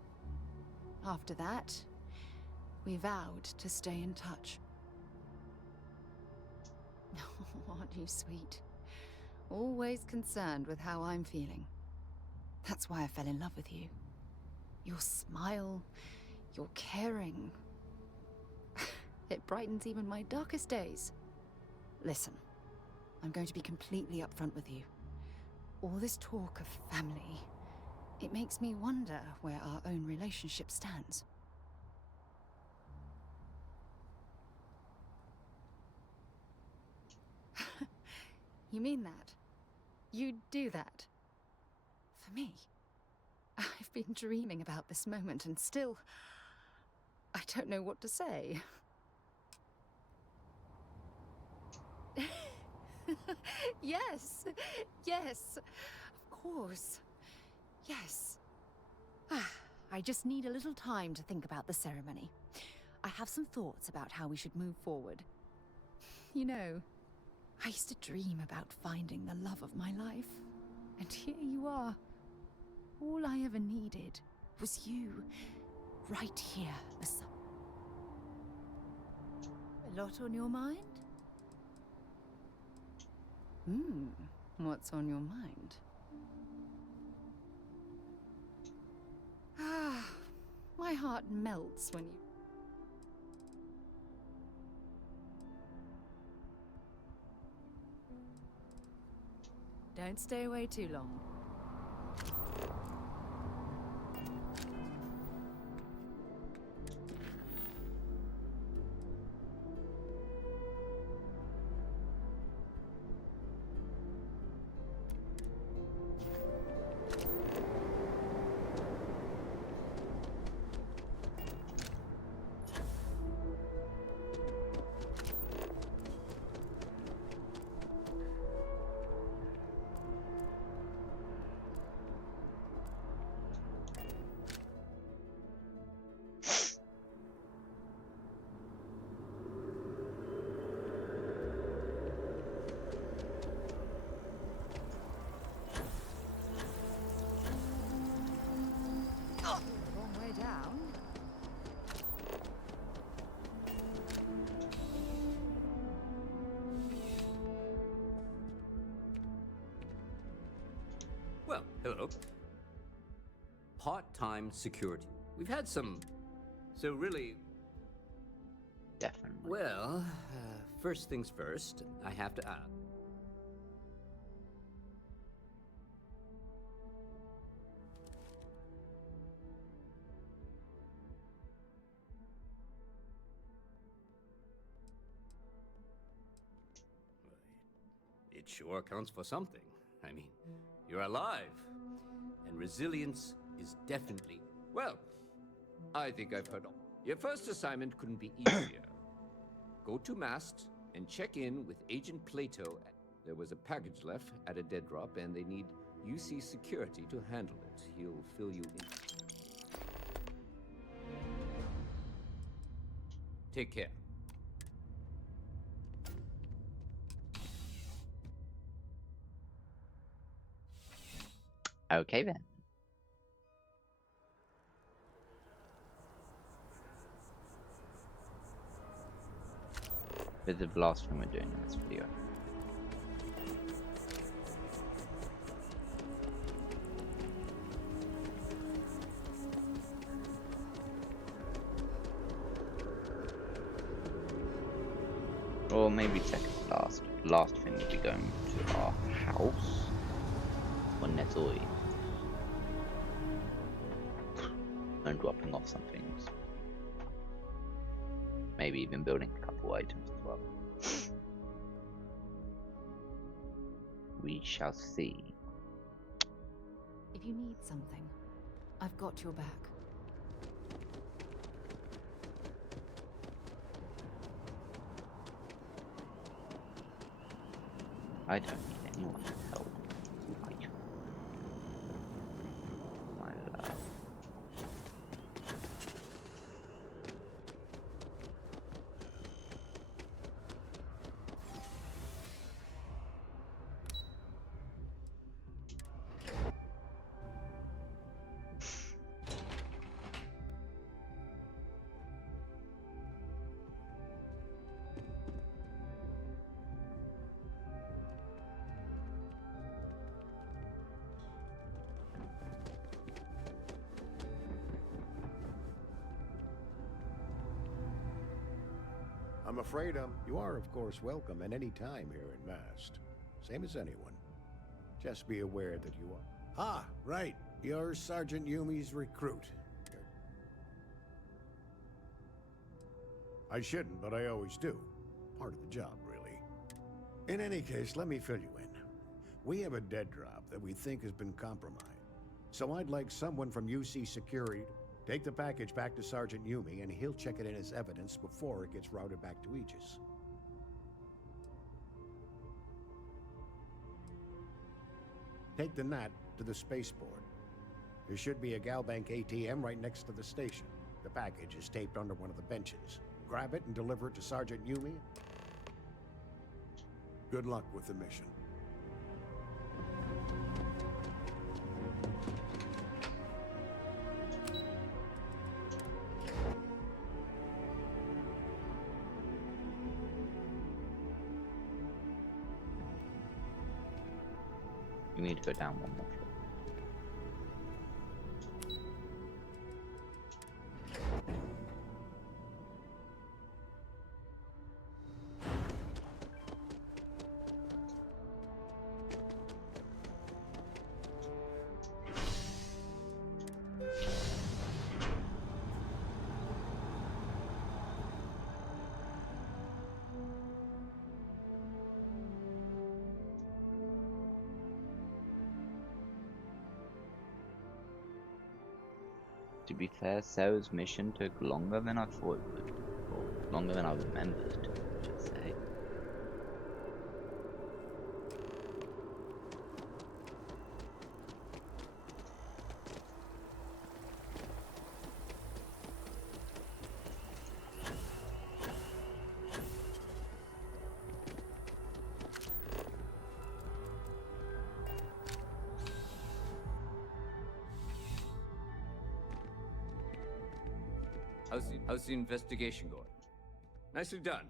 After that, we vowed to stay in touch. Oh, aren't you sweet? Always concerned with how I'm feeling. That's why I fell in love with you. Your smile, your caring. It brightens even my darkest days. Listen, I'm going to be completely upfront with you. All this talk of family, it makes me wonder where our own relationship stands. You mean that? You'd do that? For me? I've been dreaming about this moment and still... I don't know what to say. Yes, yes, of course. Yes. I just need a little time to think about the ceremony. I have some thoughts about how we should move forward. You know, I used to dream about finding the love of my life. And here you are. All I ever needed was you, right here beside. A lot on your mind? What's on your mind? My heart melts when you... Don't stay away too long. Well, hello. Part-time security. We've had some... So really... Definitely. Well, first things first, I have to ask. It sure counts for something. I mean, you're alive. And resilience is definitely... Well, I think I've heard all. Your first assignment couldn't be easier. Go to mast and check in with Agent Plato. There was a package left at a dead drop, and they need UC security to handle it. He'll fill you in. Take care. Okay then. This is the last thing we're doing in this video. Or maybe second to last. Last thing will be going to our house on Netoi and dropping off some things. Maybe even building a couple items as well. We shall see. If you need something, I've got your back. I don't need anyone's help. My love. I'm afraid you are, of course, welcome at any time here in Mast. Same as anyone. Just be aware that you are... Ah, right. You're Sergeant Yumi's recruit. I shouldn't, but I always do. Part of the job, really. In any case, let me fill you in. We have a dead drop that we think has been compromised. So I'd like someone from UC Security take the package back to Sergeant Yumi, and he'll check it in as evidence before it gets routed back to Aegis. Take the Nat to the spaceport. There should be a Galbank ATM right next to the station. The package is taped under one of the benches. Grab it and deliver it to Sergeant Yumi. Good luck with the mission. You need to go down one more floor. To be fair, Sarah's mission took longer than I thought it would, or longer than I remembered, I should say. How's the investigation going? Nicely done.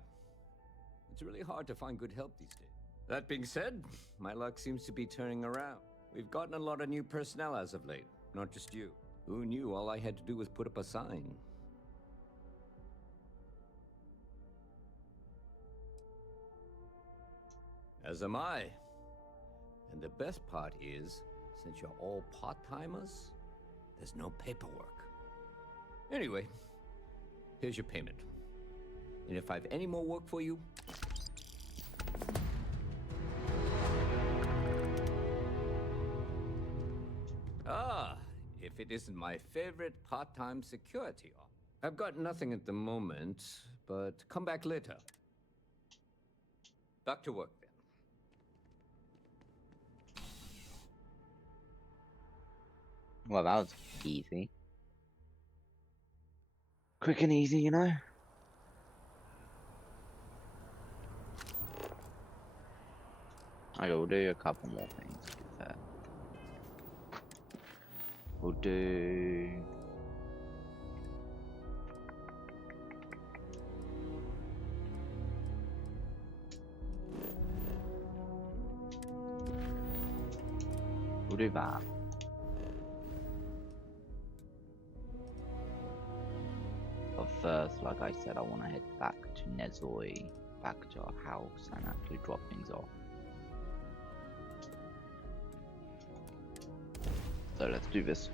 It's really hard to find good help these days. That being said, my luck seems to be turning around. We've gotten a lot of new personnel as of late, not just you. Who knew all I had to do was put up a sign? As am I. And the best part is, since you're all part-timers, there's no paperwork. Anyway, here's your payment. And if I have any more work for you... Ah, if it isn't my favorite part-time security officer. I've got nothing at the moment, but come back later. Back to work then. Well, that was easy. Quick and easy, you know? Okay, we'll do a couple more things, to be fair. We'll do... We'll do that. But first, like I said, I want to head back to Nezoi, back to our house, and actually drop things off. So let's do this.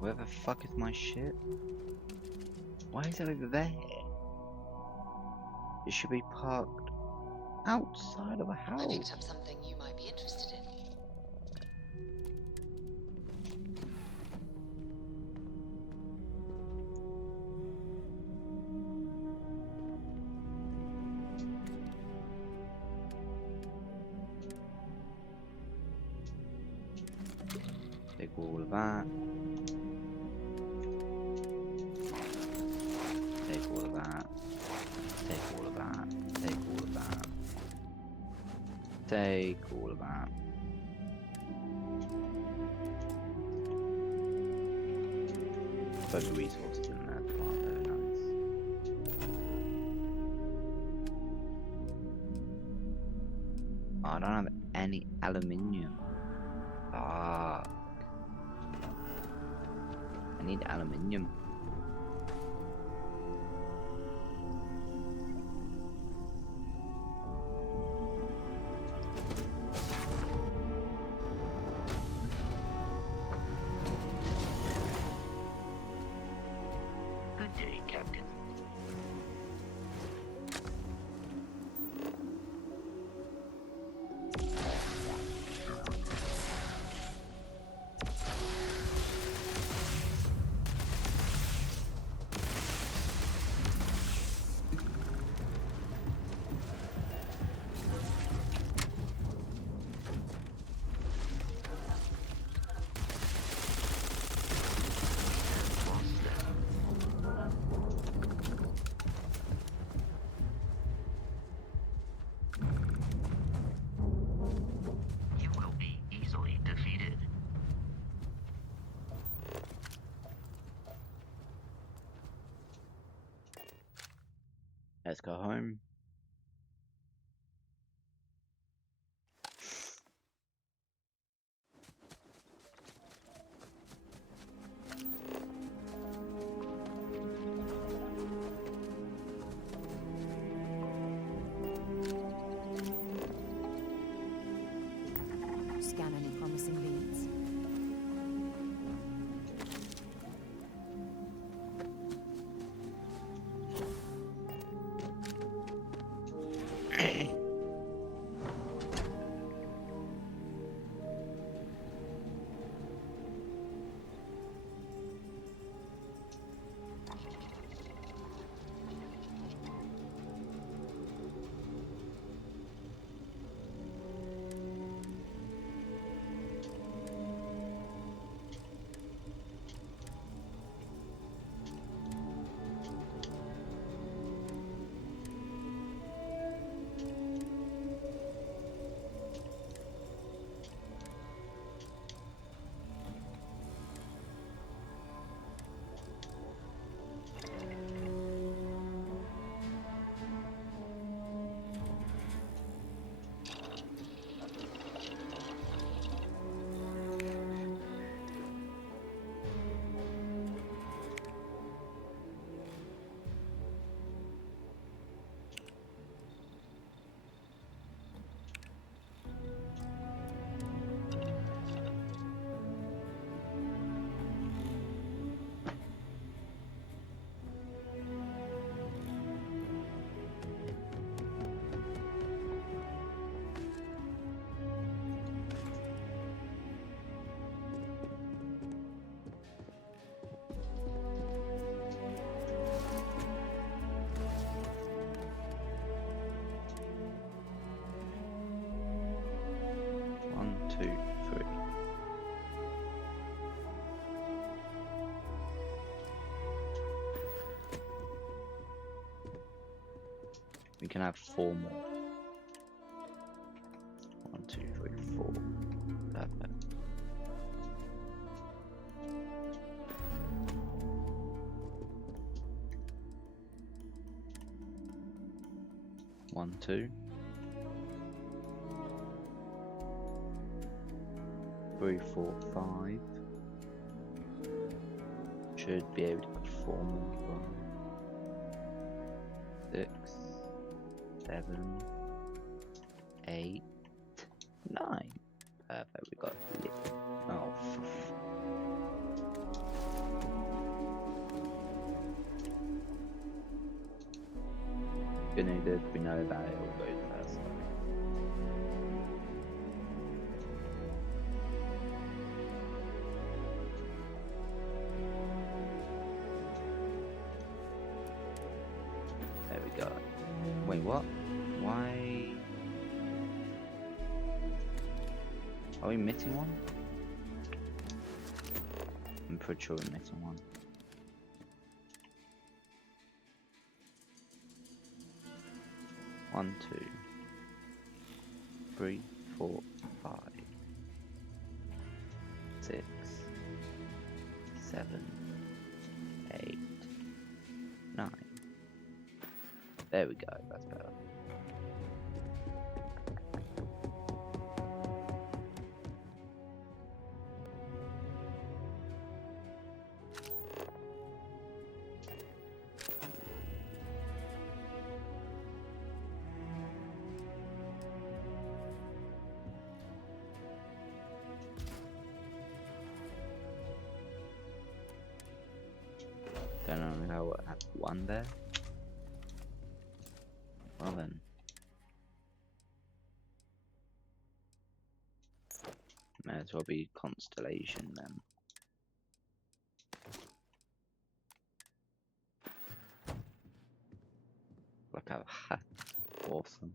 Where the fuck is my shit? Why is it over there? It should be parked outside of a house. I picked up something you might be interested in. Take all of that. Take all of that. Take all of that. Take all of that. Take all of that. Bunch of resources in there, wow, very nice. Oh, I don't have any aluminium. Ah, I need aluminium. Good day, Captain. Let's go home. Scan any promising leads. We can have 4 more. 1, 2, 3, 4. Perfect. One, 2. 3, 4, 5. Should be able to put 4 more. 6, 7, 8, 9. Perfect. We got lit. Oh. Good news is we know that it all goes first. There we go. Wait, what? Why? Are we missing one? I'm pretty sure we're missing one. One, 2, 3, 4, 5, 6, 7, 8, 9. There we go, that's better. Don't know how I have 1 there. Well then. May as well be Constellation then. Look how awesome.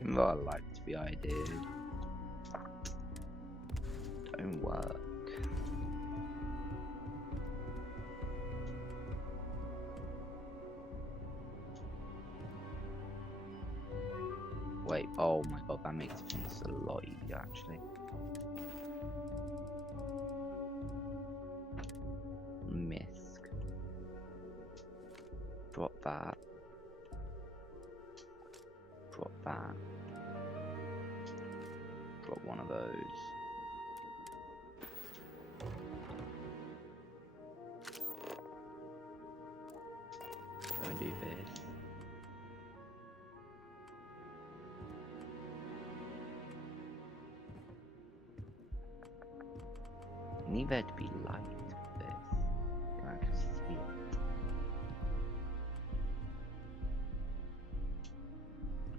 Even though I liked the idea, don't work. Wait, oh my god, that makes things a lot easier actually. Misk. Drop that. Drop that. Drop one of those. Go and do this. I need there to be light with this. Can I actually see it?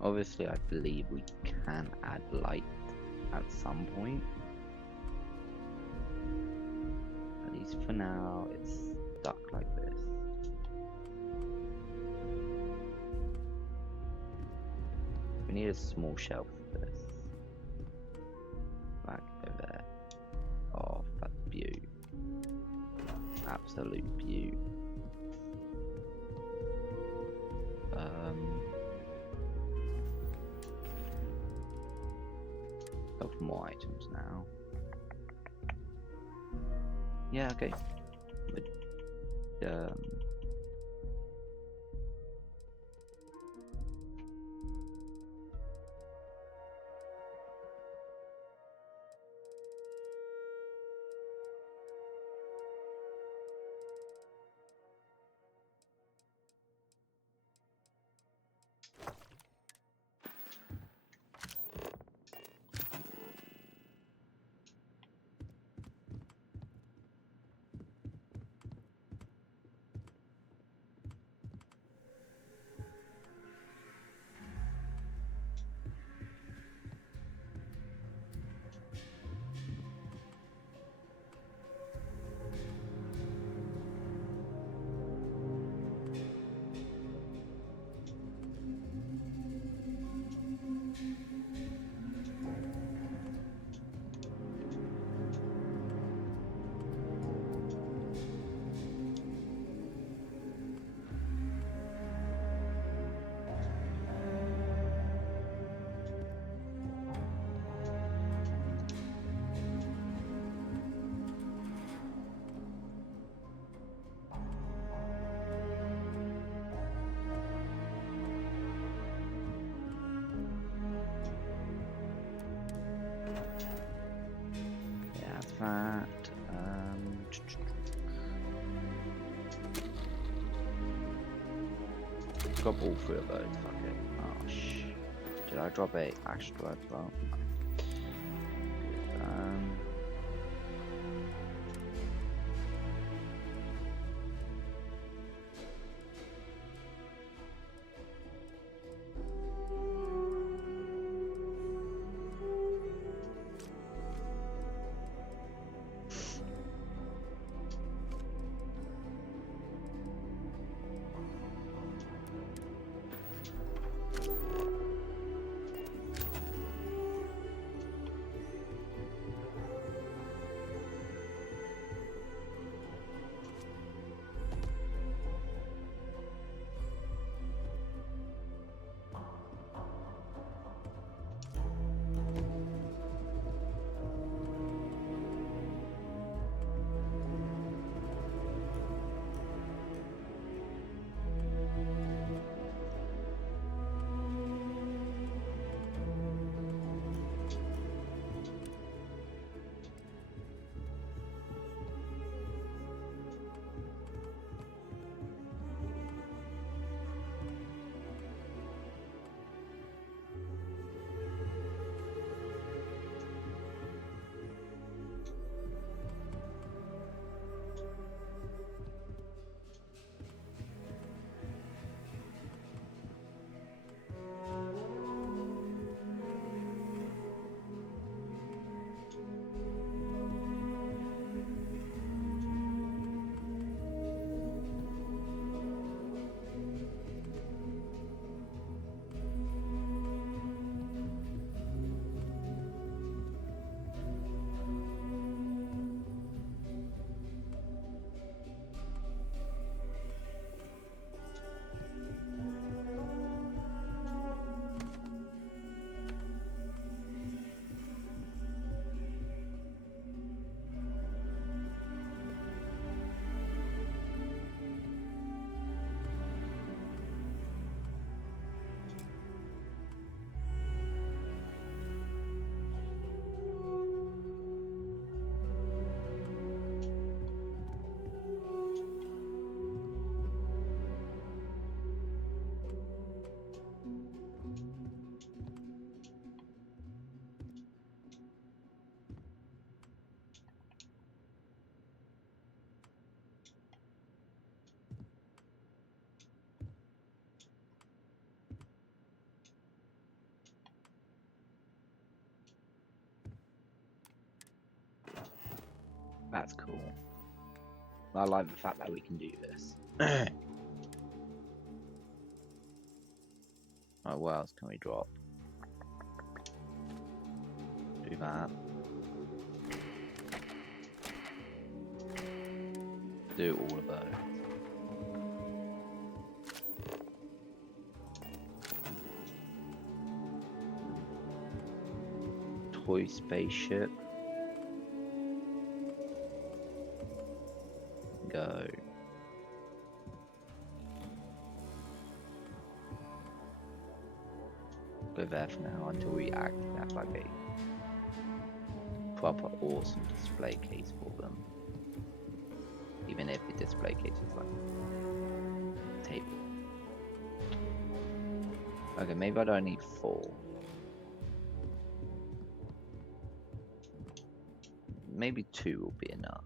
Obviously, I believe we can add light at some point. At least for now, it's stuck like this. We need a small shelf for this. Back over there. Oh, that's beaut. Absolute beaut. Couple more items now. Yeah, okay. But, that. Drop all three of those. Fuck it. Oh shh. Did I drop a extra as well? That's cool. I like the fact that we can do this. Oh, what else can we drop? Do that. Do all of those. Toy spaceship. Go. Go there for now until we actually have like a proper awesome display case for them. Even if the display case is like a table. Okay, maybe I don't need 4. Maybe 2 will be enough.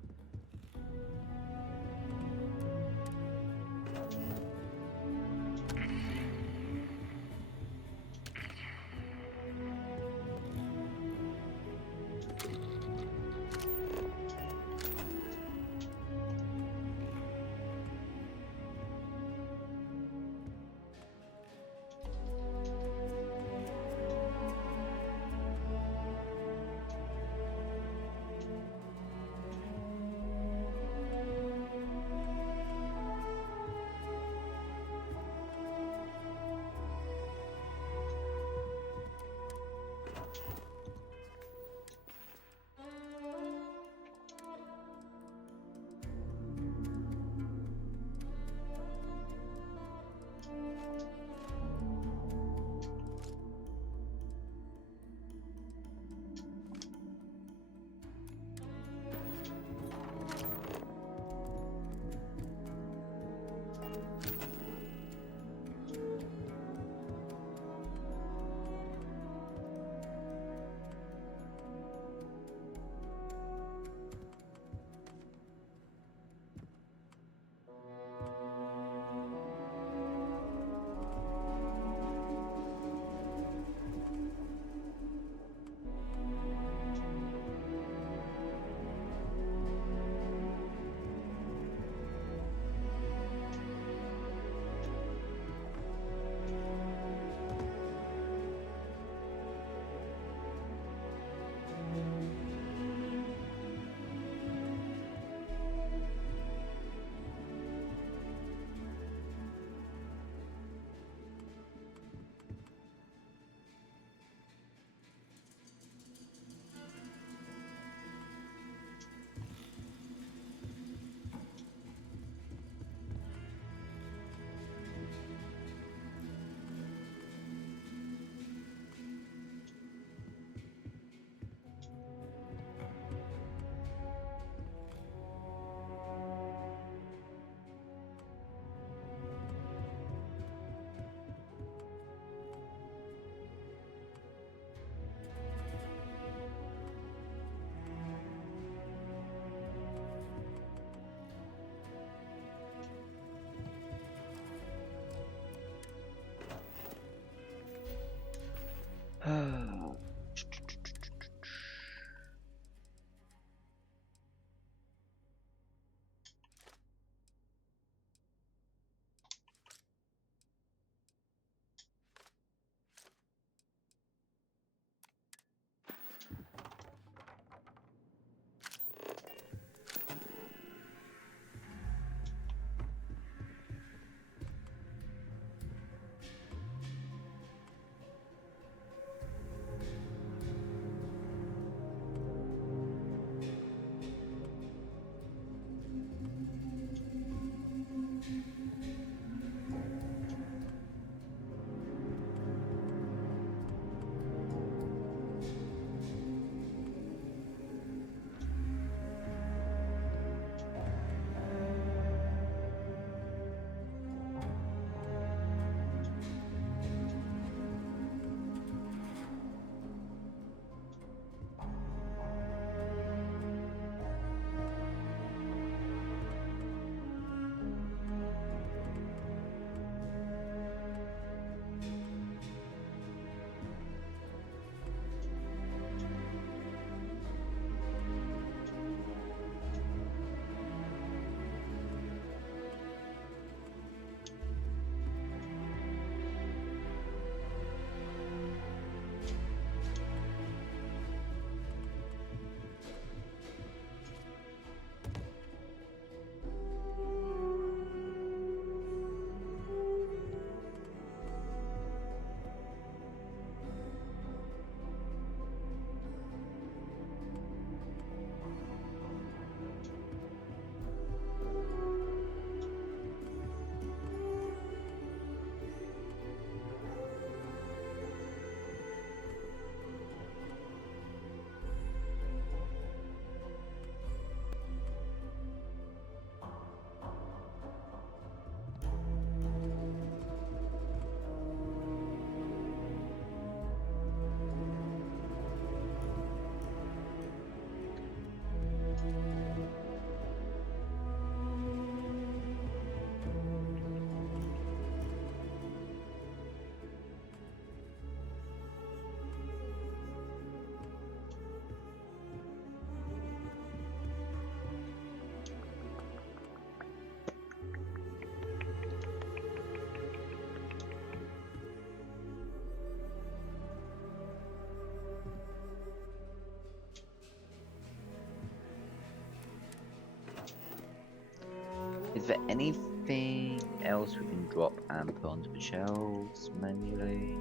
Is there anything else we can drop and put onto the shelves manually?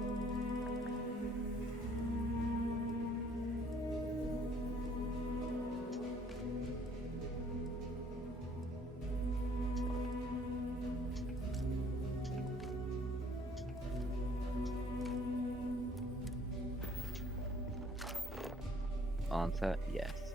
Answer, yes.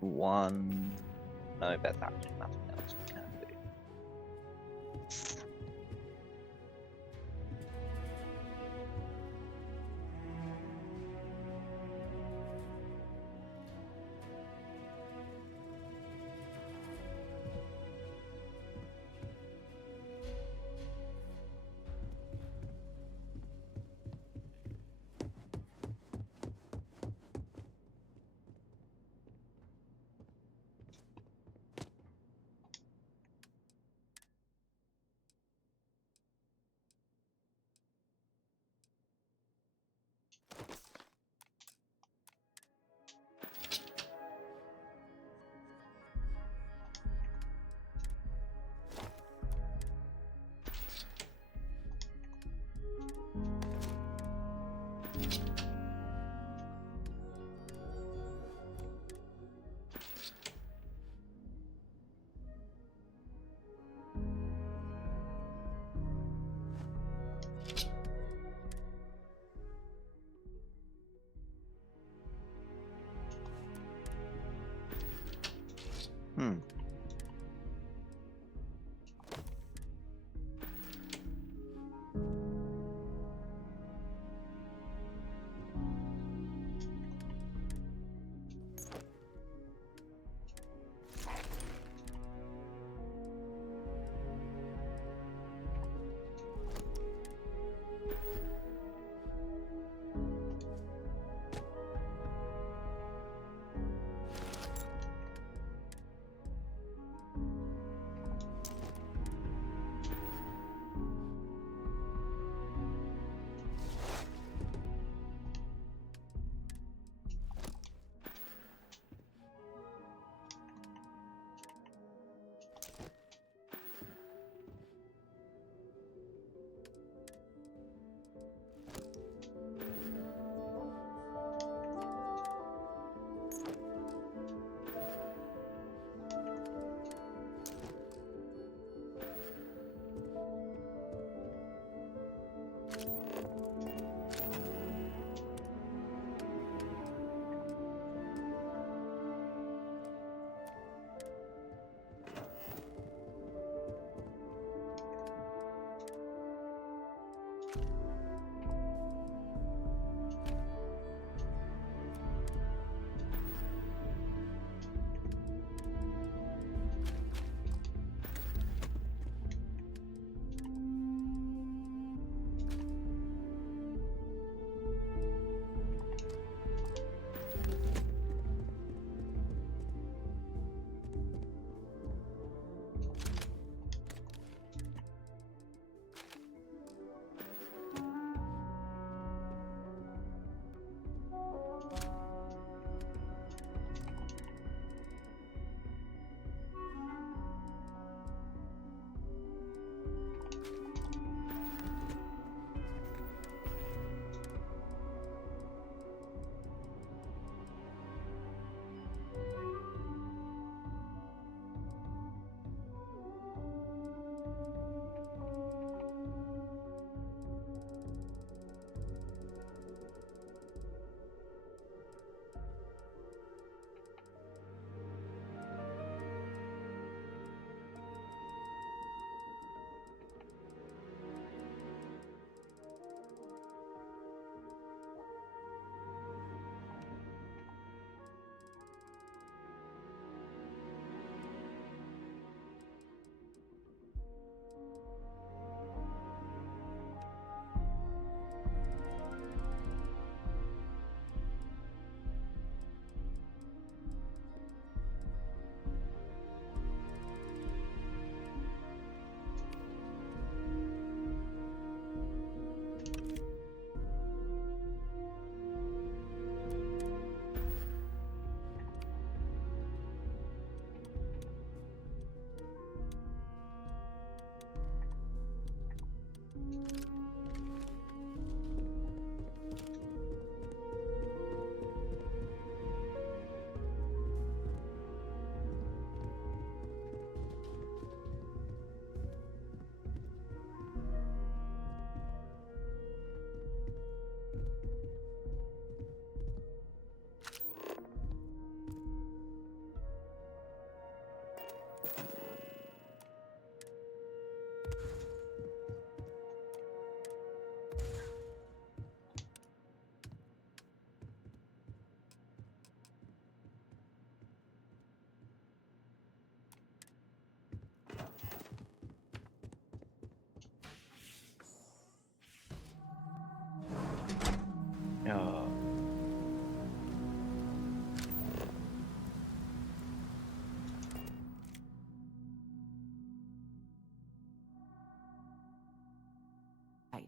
One. No, that's actually nothing else we can do.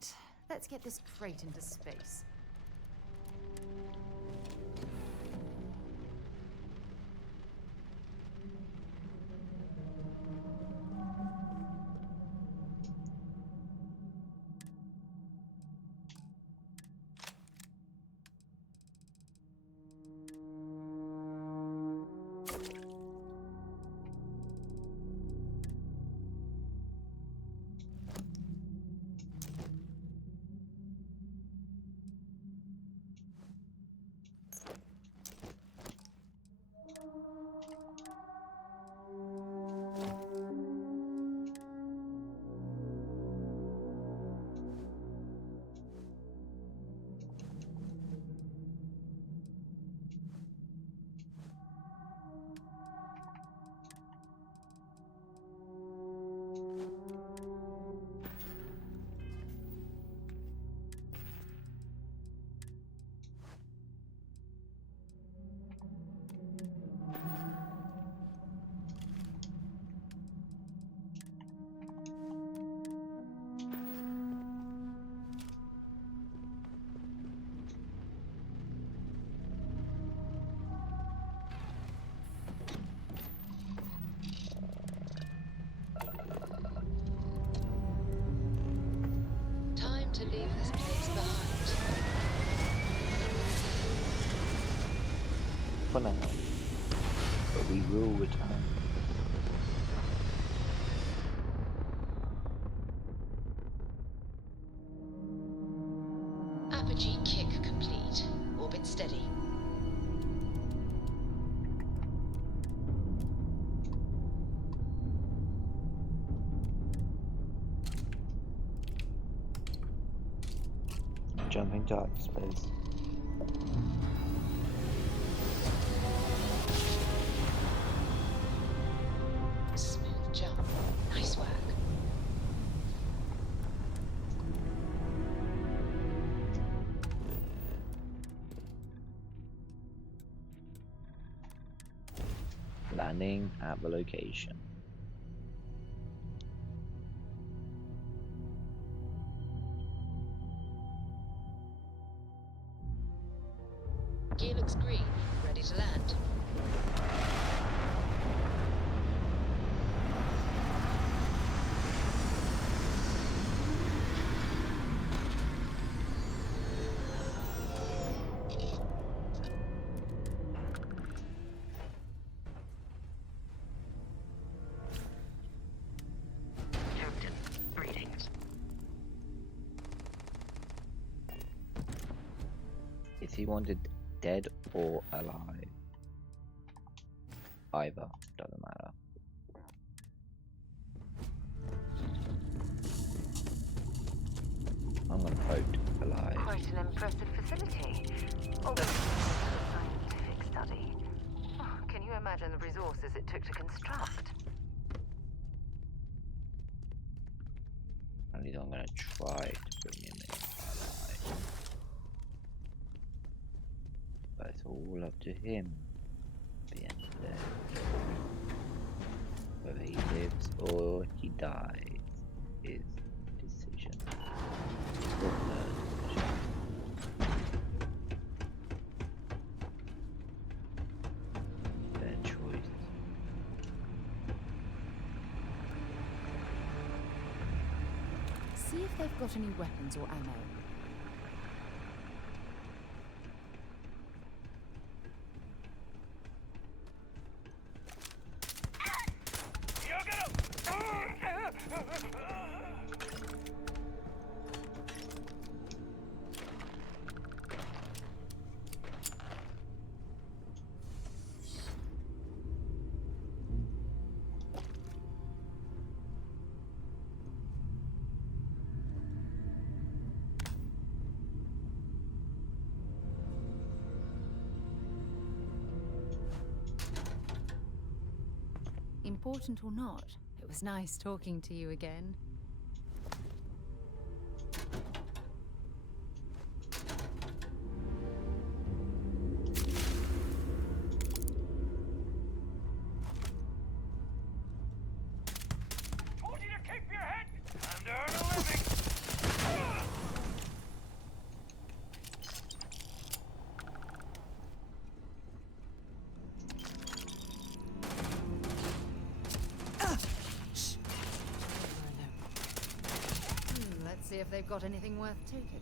Right, let's get this crate into space. Time to leave this place behind. For now. But we will return. Apogee kick complete. Orbit steady. Jumping to hyperspace. Smooth jump. Nice work. Landing at the location. Gear looks green. Ready to land. Captain, greetings. Is he wanted dead or alive? Either, doesn't matter. I'm gonna vote alive. Quite an impressive facility. Although it's a scientific study. Oh, can you imagine the resources it took to construct? At least I'm gonna try to bring him in alive. But it's all up to him at the end of the day. Whether he lives or he dies is decision. Or her decision. Their choice. See if they've got any weapons or ammo. Important or not, it was nice talking to you again. Told you to keep your head. Time to earn a living. if they've got anything worth taking.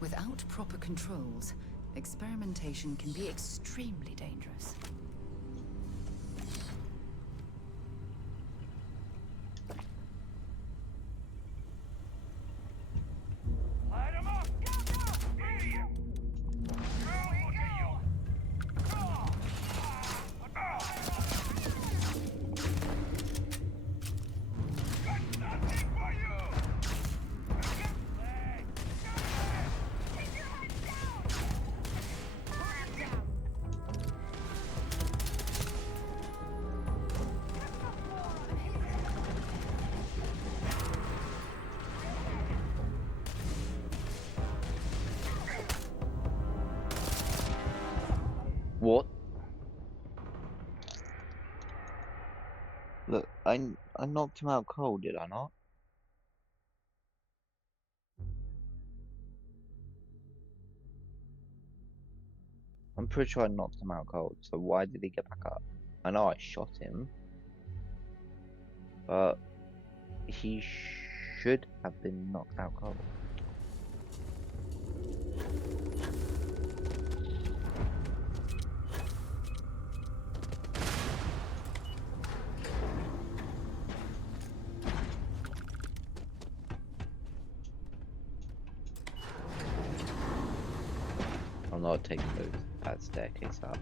Without proper controls, experimentation can be extremely dangerous. Light 'em up! Idiot! Look at you! Got nothing for you! What? Look, I knocked him out cold, did I not? I'm pretty sure I knocked him out cold, so why did he get back up? I know I shot him, but he should have been knocked out cold. I'm not taking that staircase up.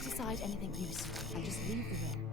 Set aside anything useful and just leave the room.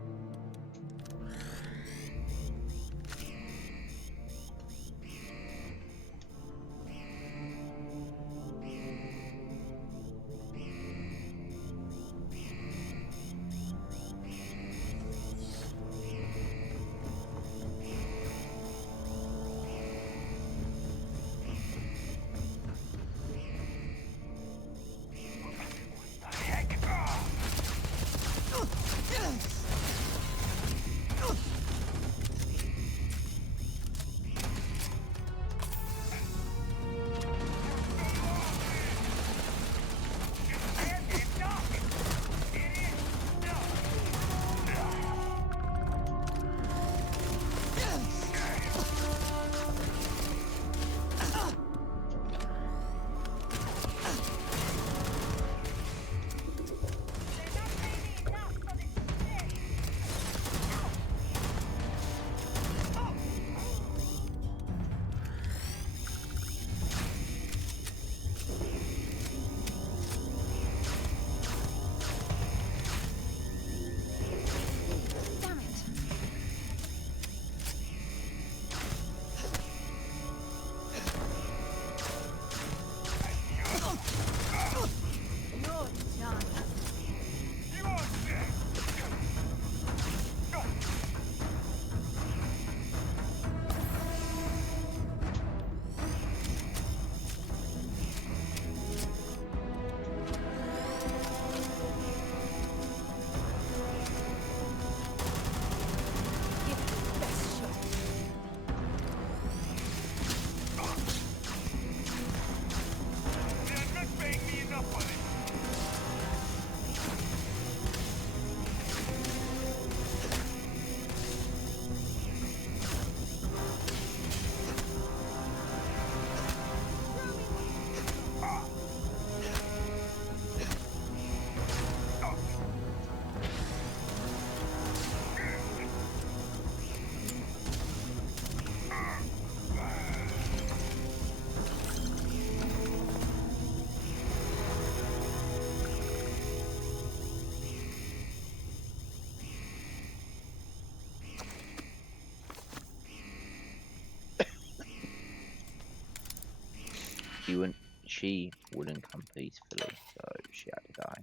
She wouldn't come peacefully, so she had to die.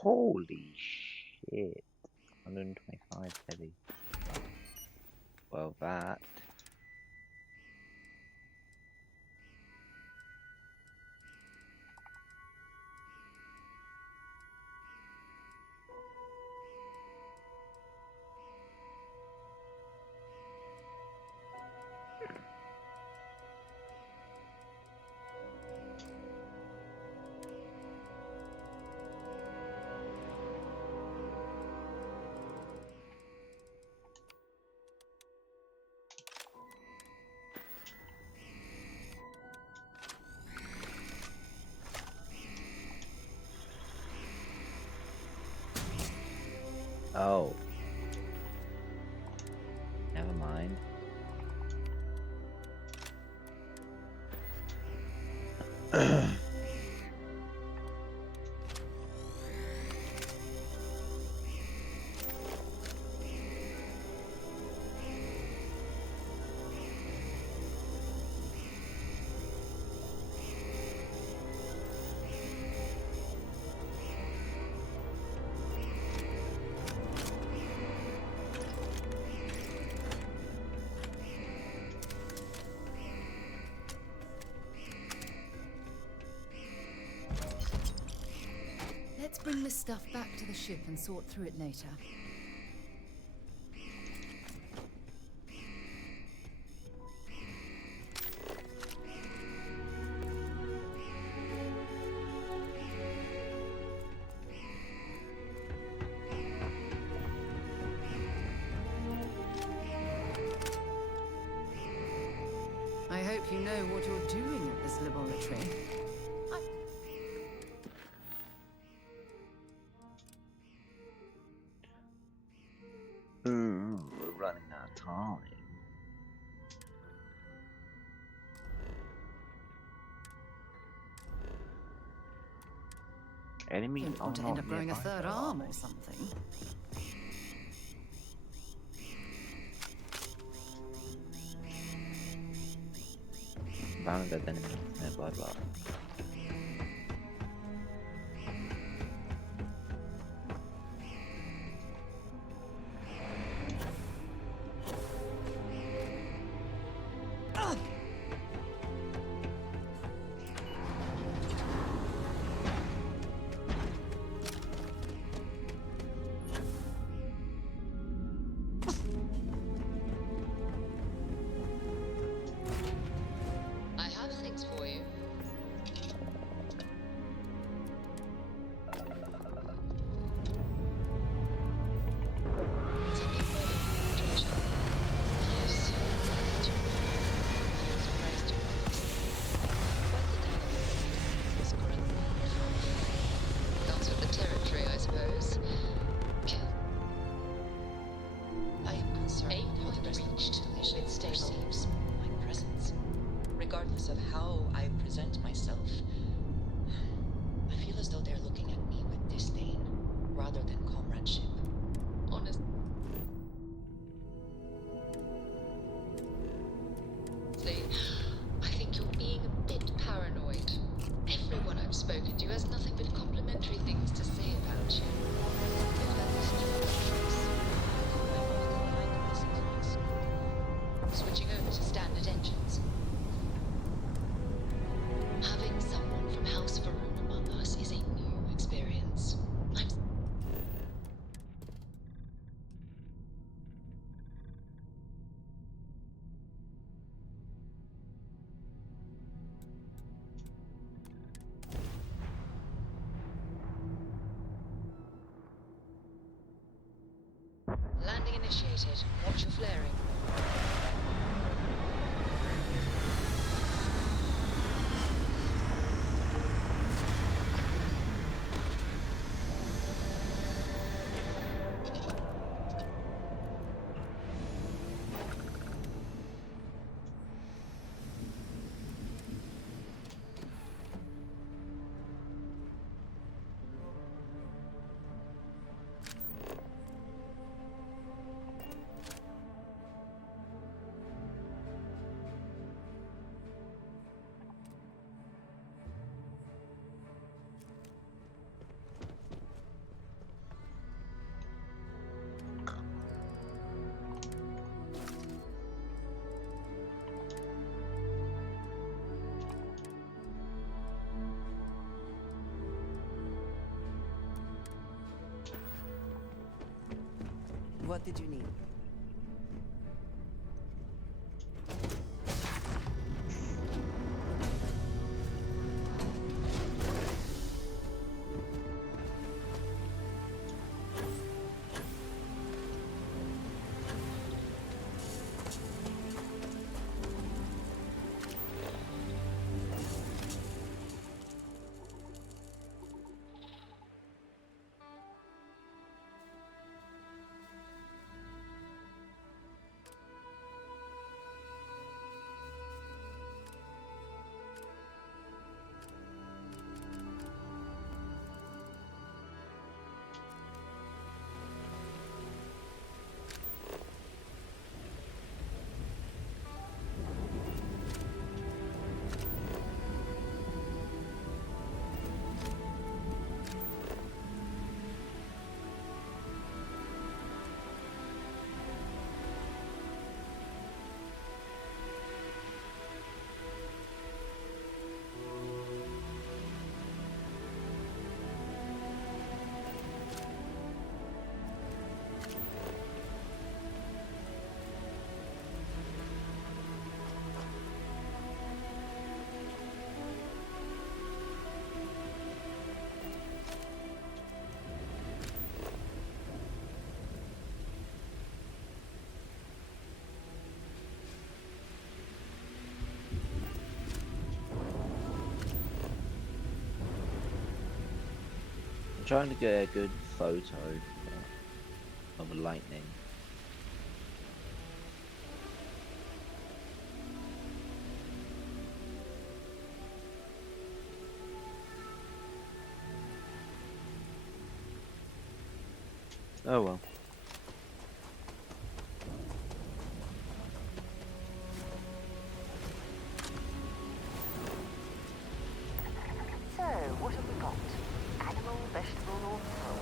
Holy shit. 125 heavy. Well, that. Oh. Never mind. Let's bring this stuff back to the ship and sort through it later. I hope you know what you're doing at this laboratory. We're running out of time. Enemy Don't want to end up growing a third arm or something. Found dead enemy nearby, blah. I have things for you. Comes with the territory, I suppose. I am concerned with the reached it perceives my presence. Regardless of how I present myself, I feel as though they're looking at me with disdain rather than comradeship. Honestly, I think you're being a bit paranoid. Everyone I've spoken to has nothing but complimentary things to say about you. If that was new electrics, switching over to standard engines. Having someone from House Varun among us is a new experience. Landing initiated. Watch your flaring. What did you need? trying to get a good photo of lightning. Oh well. So, what have we got? Animal, vegetable, or soul?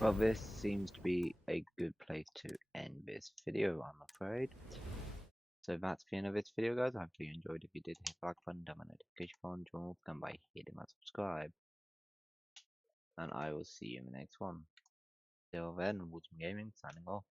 Well, this seems to be a good place to end this video, I'm afraid. So that's the end of this video, guys. I hope you enjoyed. If you did, hit the like button, turn on notification bell, join Wolfgang by hitting that subscribe. And I will see you in the next one. Till then, WolfsbaneGaming signing off.